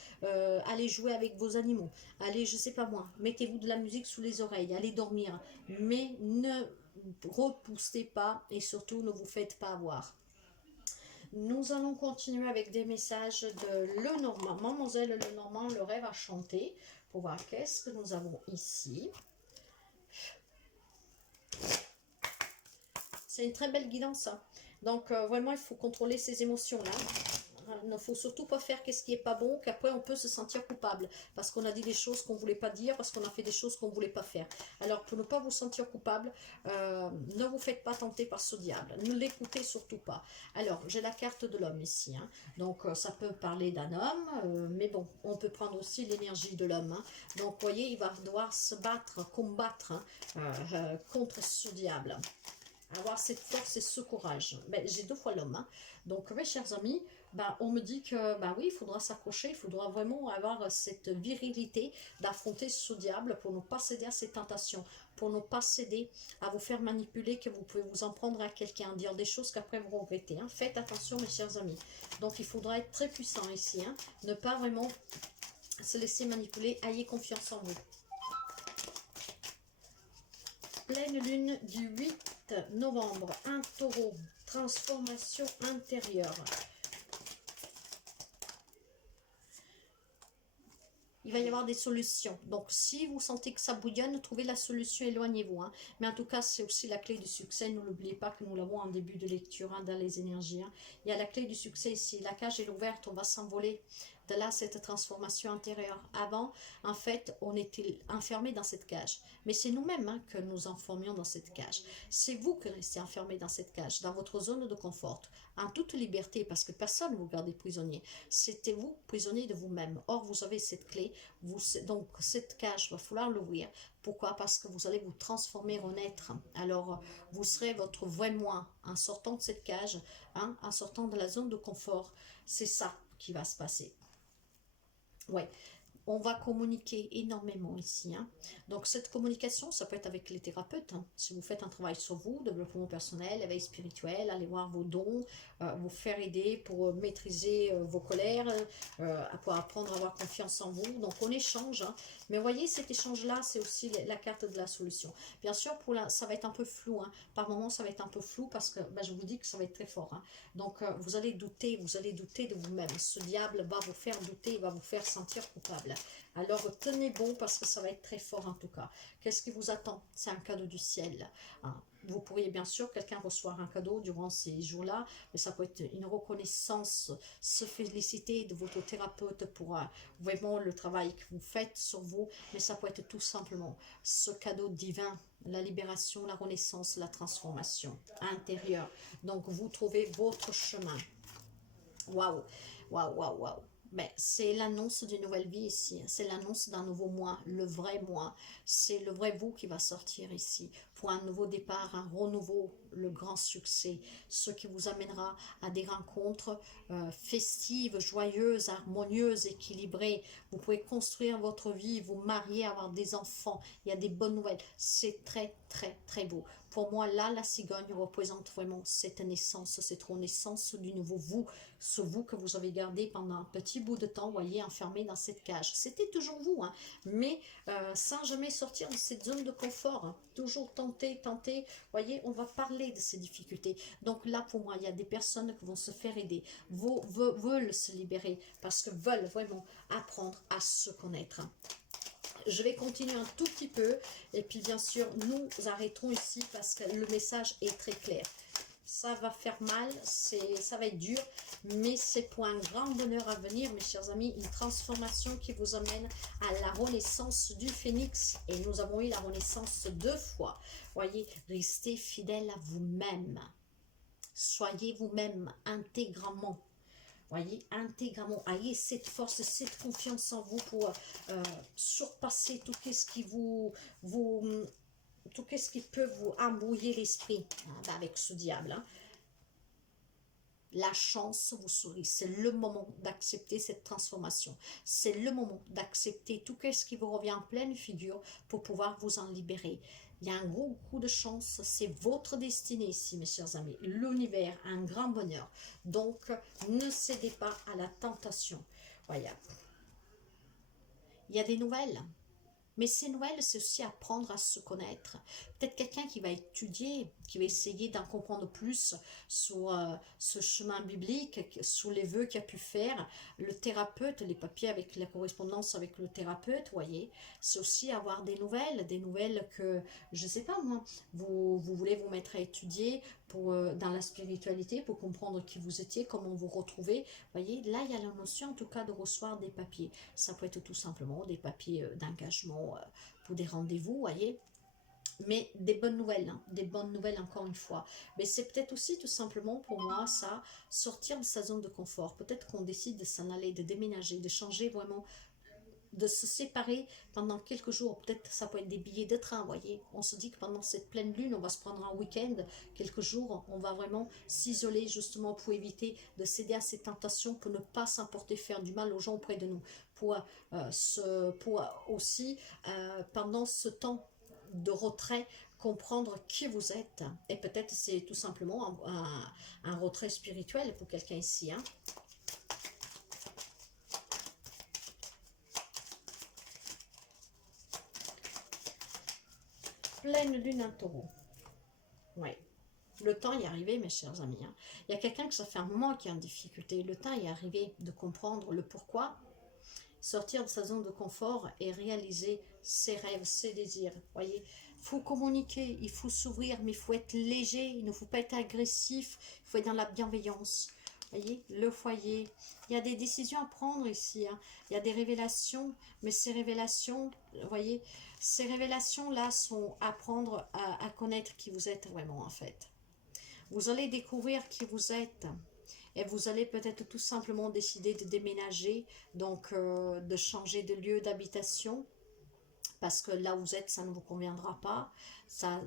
Allez jouer avec vos animaux. Allez, je sais pas moi, mettez-vous de la musique sous les oreilles. Allez dormir. Mais ne repoussez pas et surtout ne vous faites pas avoir. Nous allons continuer avec des messages de Lenormand. Mademoiselle Lenormand, le rêve à chanter. Pour voir qu'est-ce que nous avons ici. C'est une très belle guidance. Hein. Donc, vraiment, il faut contrôler ses émotions-là. Il ne faut surtout pas faire qu'est-ce qui n'est pas bon, qu'après on peut se sentir coupable. Parce qu'on a dit des choses qu'on ne voulait pas dire, parce qu'on a fait des choses qu'on ne voulait pas faire. Alors, pour ne pas vous sentir coupable, ne vous faites pas tenter par ce diable. Ne l'écoutez surtout pas. Alors, j'ai la carte de l'homme ici. Hein. Donc, ça peut parler d'un homme, mais bon, on peut prendre aussi l'énergie de l'homme. Hein. Donc, vous voyez, il va devoir se battre, combattre contre ce diable. Avoir cette force et ce courage. Ben, j'ai 2 fois l'homme. Hein. Donc, mes chers amis, ben, on me dit que ben oui, il faudra s'accrocher, il faudra vraiment avoir cette virilité d'affronter ce diable pour ne pas céder à ces tentations, pour ne pas céder à vous faire manipuler, que vous pouvez vous en prendre à quelqu'un, dire des choses qu'après vous regrettez. Hein. Faites attention, mes chers amis. Donc, il faudra être très puissant ici, hein. Ne pas vraiment se laisser manipuler. Ayez confiance en vous. Pleine lune du 8 novembre, un taureau, transformation intérieure. Il va y avoir des solutions. Donc, si vous sentez que ça bouillonne, trouvez la solution, éloignez-vous. Hein. Mais en tout cas, c'est aussi la clé du succès. Ne l'oubliez pas que nous l'avons en début de lecture hein, dans les énergies. Hein. Il y a la clé du succès ici. La cage est ouverte, on va s'envoler. De là, cette transformation intérieure. Avant, en fait, on était enfermé dans cette cage. Mais c'est nous-mêmes hein, que nous enfermions dans cette cage. C'est vous qui restez enfermé dans cette cage, dans votre zone de confort, en toute liberté, parce que personne ne vous garde prisonnier. C'était vous, prisonnier de vous-même. Or, vous avez cette clé. Donc, cette cage, il va falloir l'ouvrir. Pourquoi? Parce que vous allez vous transformer en être. Alors, vous serez votre vrai moi en sortant de cette cage, hein, en sortant de la zone de confort. C'est ça qui va se passer. Ouais, on va communiquer énormément ici. Hein. Donc, cette communication, ça peut être avec les thérapeutes. Hein. Si vous faites un travail sur vous, développement personnel, éveil spirituel, allez voir vos dons, vous faire aider pour maîtriser vos colères, pour apprendre à avoir confiance en vous. Donc, on échange. Hein. Mais voyez, cet échange-là, c'est aussi la carte de la solution. Bien sûr, ça va être un peu flou. Hein. Par moments, ça va être un peu flou parce que je vous dis que ça va être très fort. Hein. Donc, vous allez douter de vous-même. Ce diable va vous faire douter, il va vous faire sentir coupable. Alors, tenez bon parce que ça va être très fort en tout cas. Qu'est-ce qui vous attend? C'est un cadeau du ciel. Hein. Vous pourriez bien sûr, quelqu'un recevoir un cadeau durant ces jours-là, mais ça peut être une reconnaissance, se féliciter de votre thérapeute pour vraiment le travail que vous faites sur vous, mais ça peut être tout simplement ce cadeau divin, la libération, la renaissance, la transformation intérieure. Donc, vous trouvez votre chemin. Waouh, waouh, waouh, waouh. Ben, c'est l'annonce d'une nouvelle vie ici, c'est l'annonce d'un nouveau moi, le vrai moi, c'est le vrai vous qui va sortir ici, pour un nouveau départ, un renouveau, le grand succès, ce qui vous amènera à des rencontres festives, joyeuses, harmonieuses, équilibrées. Vous pouvez construire votre vie, vous marier, avoir des enfants, il y a des bonnes nouvelles, c'est très très très beau. Pour moi, là, la cigogne représente vraiment cette naissance, cette renaissance du nouveau vous, ce vous que vous avez gardé pendant un petit bout de temps, voyez, enfermé dans cette cage. C'était toujours vous, hein, mais sans jamais sortir de cette zone de confort. Hein. Toujours tenter, voyez, on va parler de ces difficultés. Donc là, pour moi, il y a des personnes qui vont se faire aider, veulent se libérer, parce que veulent vraiment apprendre à se connaître. Je vais continuer un tout petit peu et puis bien sûr nous arrêterons ici parce que le message est très clair. Ça va faire mal, ça va être dur, mais c'est pour un grand bonheur à venir, mes chers amis, une transformation qui vous amène à la renaissance du phénix. Et nous avons eu la renaissance 2 fois. Voyez, restez fidèle à vous-même. Soyez vous-même intégralement. Voyez, intégralement, ayez cette force, cette confiance en vous pour surpasser tout ce qui tout ce qui peut vous embrouiller l'esprit hein, avec ce diable. Hein. La chance vous sourit. C'est le moment d'accepter cette transformation. C'est le moment d'accepter tout ce qui vous revient en pleine figure pour pouvoir vous en libérer. Il y a un gros coup de chance. C'est votre destinée ici, mes chers amis. L'univers, un grand bonheur. Donc, ne cédez pas à la tentation. Voilà. Il y a des nouvelles. Mais ces nouvelles, c'est aussi apprendre à se connaître. Peut-être quelqu'un qui va étudier, qui va essayer d'en comprendre plus sur ce chemin biblique, sur les vœux qu'il a pu faire. Le thérapeute, les papiers avec la correspondance avec le thérapeute, voyez, c'est aussi avoir des nouvelles que, je ne sais pas moi, vous voulez vous mettre à étudier pour, dans la spiritualité pour comprendre qui vous étiez, comment vous retrouvez. Voyez, là, il y a la notion en tout cas de recevoir des papiers. Ça peut être tout simplement des papiers d'engagement pour des rendez-vous, voyez. Mais des bonnes nouvelles, hein, des bonnes nouvelles encore une fois. Mais c'est peut-être aussi tout simplement pour moi ça, sortir de sa zone de confort. Peut-être qu'on décide de s'en aller, de déménager, de changer vraiment, de se séparer pendant quelques jours. Peut-être ça peut être des billets de train, voyez. On se dit que pendant cette pleine lune, on va se prendre un week-end, quelques jours, on va vraiment s'isoler justement pour éviter de céder à ces tentations, pour ne pas s'emporter faire du mal aux gens auprès de nous. Pour aussi, pendant ce temps de retrait, comprendre qui vous êtes. Et peut-être c'est tout simplement un retrait spirituel pour quelqu'un ici, hein. Pleine lune en taureau. Oui. Le temps y est arrivé, mes chers amis, hein. Il y a quelqu'un que ça fait un moment qui est en difficulté. Le temps y est arrivé de comprendre le pourquoi, sortir de sa zone de confort et réaliser ses rêves, ses désirs. Voyez, il faut communiquer, il faut s'ouvrir, mais il faut être léger, il ne faut pas être agressif, il faut être dans la bienveillance. Voyez, le foyer, il y a des décisions à prendre ici, hein. Il y a des révélations, mais ces révélations, voyez, ces révélations-là sont apprendre à connaître qui vous êtes vraiment en fait. Vous allez découvrir qui vous êtes. Et vous allez peut-être tout simplement décider de déménager, donc de changer de lieu d'habitation, parce que là où vous êtes, ça ne vous conviendra pas. Ça,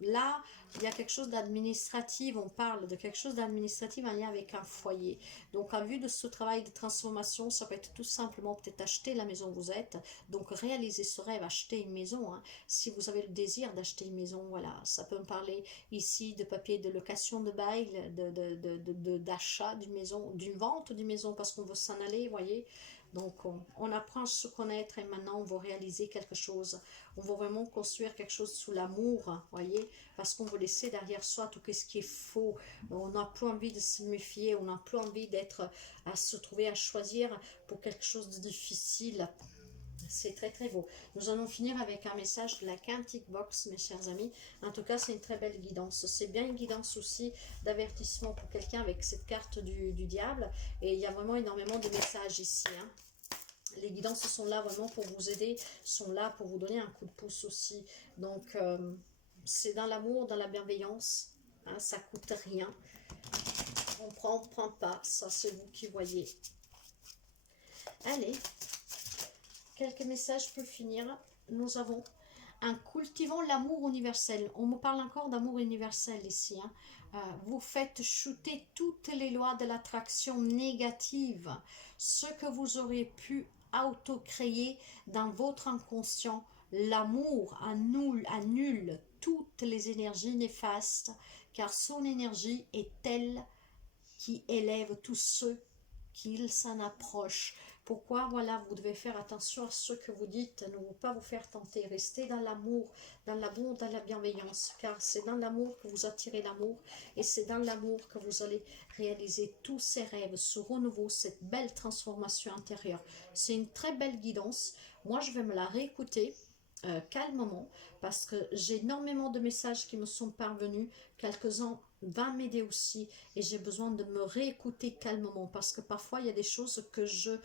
là, il y a quelque chose d'administratif, on parle de quelque chose d'administratif en lien avec un foyer. Donc, en vue de ce travail de transformation, ça peut être tout simplement peut-être acheter la maison où vous êtes. Donc, réaliser ce rêve, acheter une maison, hein. Si vous avez le désir d'acheter une maison, voilà, ça peut me parler ici de papier de location de bail, d'achat d'une maison, d'une vente d'une maison parce qu'on veut s'en aller, voyez. Donc, on apprend à se connaître et maintenant, on va réaliser quelque chose. On va vraiment construire quelque chose sous l'amour, voyez, parce qu'on veut laisser derrière soi tout ce qui est faux. On n'a plus envie de se méfier, on n'a plus envie d'être, à se trouver, à choisir pour quelque chose de difficile. C'est très très beau. Nous allons finir avec un message de la Quantic Box, mes chers amis. En tout cas, c'est une très belle guidance. C'est bien une guidance aussi d'avertissement pour quelqu'un avec cette carte du diable. Et il y a vraiment énormément de messages ici, hein. Les guidances sont là vraiment pour vous aider, sont là pour vous donner un coup de pouce aussi. Donc, c'est dans l'amour, dans la bienveillance, hein, ça ne coûte rien. On prend pas, ça c'est vous qui voyez. Allez, quelques messages pour finir. Nous avons un cultivant l'amour universel. On me parle encore d'amour universel ici, hein. Vous faites chuter toutes les lois de l'attraction négative. Ce que vous aurez pu auto-créer dans votre inconscient, l'amour annule toutes les énergies néfastes, car son énergie est telle qui élève tous ceux qui s'en approchent. Pourquoi? Voilà, vous devez faire attention à ce que vous dites, ne pas vous faire tenter, restez dans l'amour, dans la bienveillance, car c'est dans l'amour que vous attirez l'amour, et c'est dans l'amour que vous allez réaliser tous ces rêves, ce renouveau, cette belle transformation intérieure. C'est une très belle guidance. Moi, je vais me la réécouter calmement, parce que j'ai énormément de messages qui me sont parvenus, quelques-uns va m'aider aussi, et j'ai besoin de me réécouter calmement, parce que parfois il y a des choses que je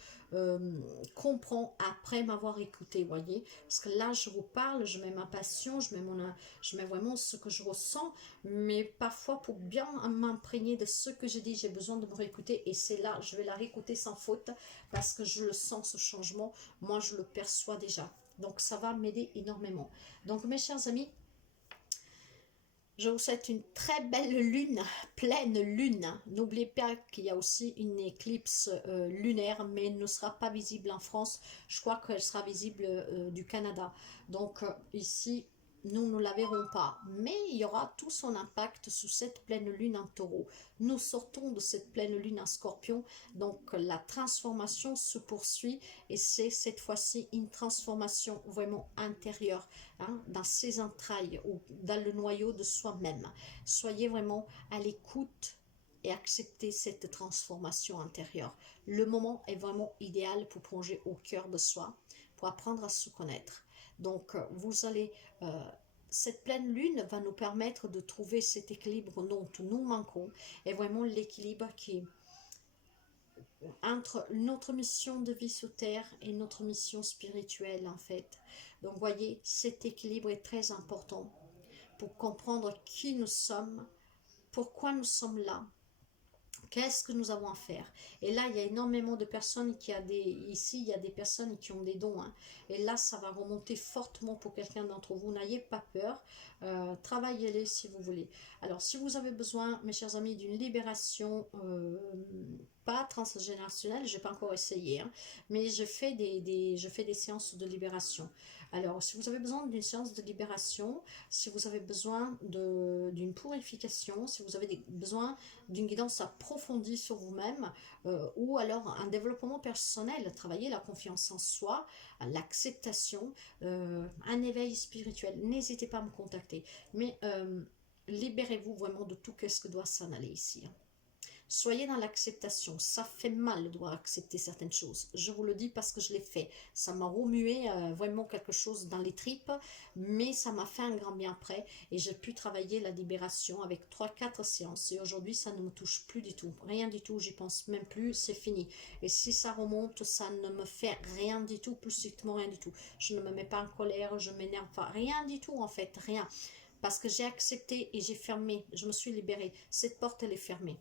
comprends après m'avoir écouté, voyez, parce que là je vous parle, je mets ma passion, je mets vraiment ce que je ressens, mais parfois pour bien m'imprégner de ce que j'ai dit, j'ai besoin de me réécouter, et c'est là, je vais la réécouter sans faute, parce que je le sens, ce changement, moi je le perçois déjà. Donc ça va m'aider énormément. Donc mes chers amis, Je vous souhaite une très belle lune, pleine lune. N'oubliez pas qu'il y a aussi une éclipse lunaire, mais elle ne sera pas visible en France. Je crois qu'elle sera visible du Canada. Donc ici, nous ne la verrons pas. Mais il y aura tout son impact sous cette pleine lune en taureau. Nous sortons de cette pleine lune en scorpion. Donc la transformation se poursuit et c'est cette fois-ci une transformation vraiment intérieure, hein, dans ses entrailles ou dans le noyau de soi-même. Soyez vraiment à l'écoute et acceptez cette transformation intérieure. Le moment est vraiment idéal pour plonger au cœur de soi, pour apprendre à se connaître. Donc, vous allez... cette pleine lune va nous permettre de trouver cet équilibre dont nous manquons, et vraiment l'équilibre qui entre notre mission de vie sur Terre et notre mission spirituelle en fait. Donc voyez, cet équilibre est très important pour comprendre qui nous sommes, pourquoi nous sommes là, qu'est-ce que nous avons à faire. Et là, il y a énormément de personnes qui a des... Ici, il y a des personnes qui ont des dons. Hein. Et là, ça va remonter fortement pour quelqu'un d'entre vous. N'ayez pas peur. Travaillez-les si vous voulez. Alors, si vous avez besoin, mes chers amis, d'une libération... pas transgénérationnelle, je n'ai pas encore essayé, hein, mais je fais des séances de libération. Alors, si vous avez besoin d'une séance de libération, si vous avez besoin d'une purification, si vous avez besoin d'une guidance approfondie sur vous-même, ou alors un développement personnel, travailler la confiance en soi, l'acceptation, un éveil spirituel, n'hésitez pas à me contacter. Mais libérez-vous vraiment de tout ce que doit s'en aller ici. Hein. Soyez dans l'acceptation. Ça fait mal de devoir accepter certaines choses. Je vous le dis parce que je l'ai fait. Ça m'a remué vraiment quelque chose dans les tripes, mais ça m'a fait un grand bien après. Et j'ai pu travailler la libération avec 3-4 séances. Et aujourd'hui, ça ne me touche plus du tout. Rien du tout, j'y pense même plus, c'est fini. Et si ça remonte, ça ne me fait rien du tout, plus strictement rien du tout. Je ne me mets pas en colère, je m'énerve pas. Rien du tout en fait, rien. Parce que j'ai accepté et j'ai fermé. Je me suis libérée. Cette porte, elle est fermée.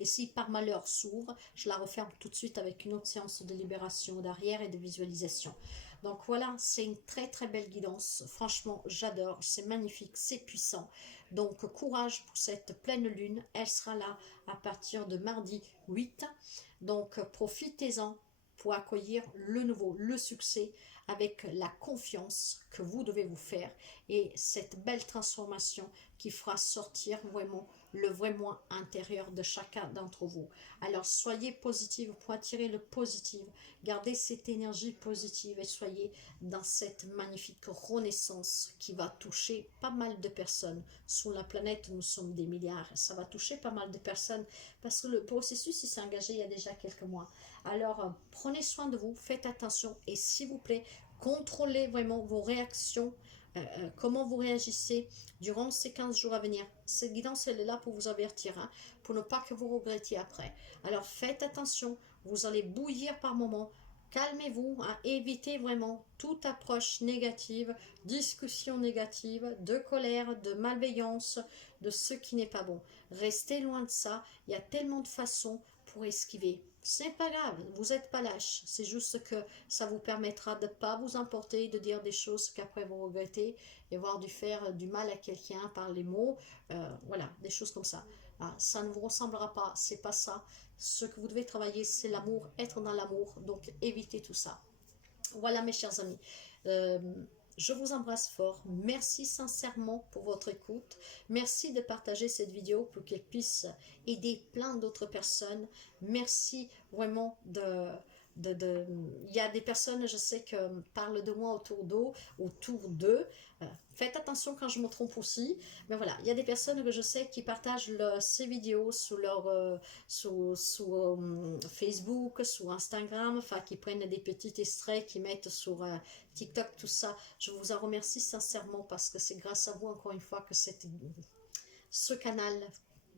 Et si par malheur s'ouvre, je la referme tout de suite avec une autre séance de libération d'arrière et de visualisation. Donc voilà, c'est une très très belle guidance. Franchement, j'adore, c'est magnifique, c'est puissant. Donc courage pour cette pleine lune. Elle sera là à partir de mardi 8. Donc profitez-en pour accueillir le nouveau, le succès, avec la confiance que vous devez vous faire et cette belle transformation qui fera sortir vraiment le vrai moi intérieur de chacun d'entre vous. Alors soyez positive pour attirer le positif, gardez cette énergie positive et soyez dans cette magnifique renaissance qui va toucher pas mal de personnes. Sur la planète, nous sommes des milliards, ça va toucher pas mal de personnes parce que le processus s'est engagé il y a déjà quelques mois. Alors prenez soin de vous, faites attention et s'il vous plaît, contrôlez vraiment vos réactions, comment vous réagissez durant ces 15 jours à venir. Cette guidance, elle est là pour vous avertir, hein, pour ne pas que vous regrettiez après. Alors faites attention, vous allez bouillir par moments. Calmez-vous, hein, évitez vraiment toute approche négative, discussion négative, de colère, de malveillance, de ce qui n'est pas bon. Restez loin de ça, il y a tellement de façons pour esquiver. C'est pas grave, vous n'êtes pas lâche, c'est juste que ça vous permettra de ne pas vous emporter, de dire des choses qu'après vous regrettez et voire de faire du mal à quelqu'un par les mots, voilà, des choses comme ça. Ah, ça ne vous ressemblera pas, c'est pas ça. Ce que vous devez travailler, c'est l'amour, être dans l'amour, donc évitez tout ça. Voilà mes chers amis. Je vous embrasse fort. Merci sincèrement pour votre écoute. Merci de partager cette vidéo pour qu'elle puisse aider plein d'autres personnes. Merci vraiment il y a des personnes, je sais, que parlent de moi autour d'eux. Faites attention quand je me trompe aussi. Mais voilà, il y a des personnes que je sais qui partagent ces vidéos sur leur Facebook, sur Instagram, enfin qui prennent des petits extraits, qui mettent sur TikTok, tout ça. Je vous en remercie sincèrement parce que c'est grâce à vous, encore une fois, que ce canal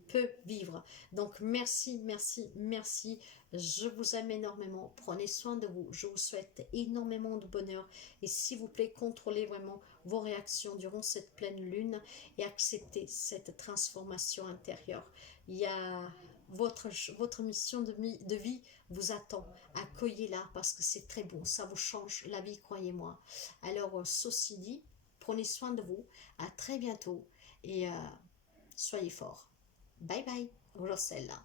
peut vivre. Donc merci, merci, merci. Je vous aime énormément. Prenez soin de vous. Je vous souhaite énormément de bonheur. Et s'il vous plaît, contrôlez vraiment vos réactions durant cette pleine lune et acceptez cette transformation intérieure. Il y a votre mission de vie vous attend. Accueillez-la parce que c'est très bon. Ça vous change la vie, croyez-moi. Alors, ceci dit, Prenez soin de vous. À très bientôt. Et soyez forts. Bye bye, Rossella.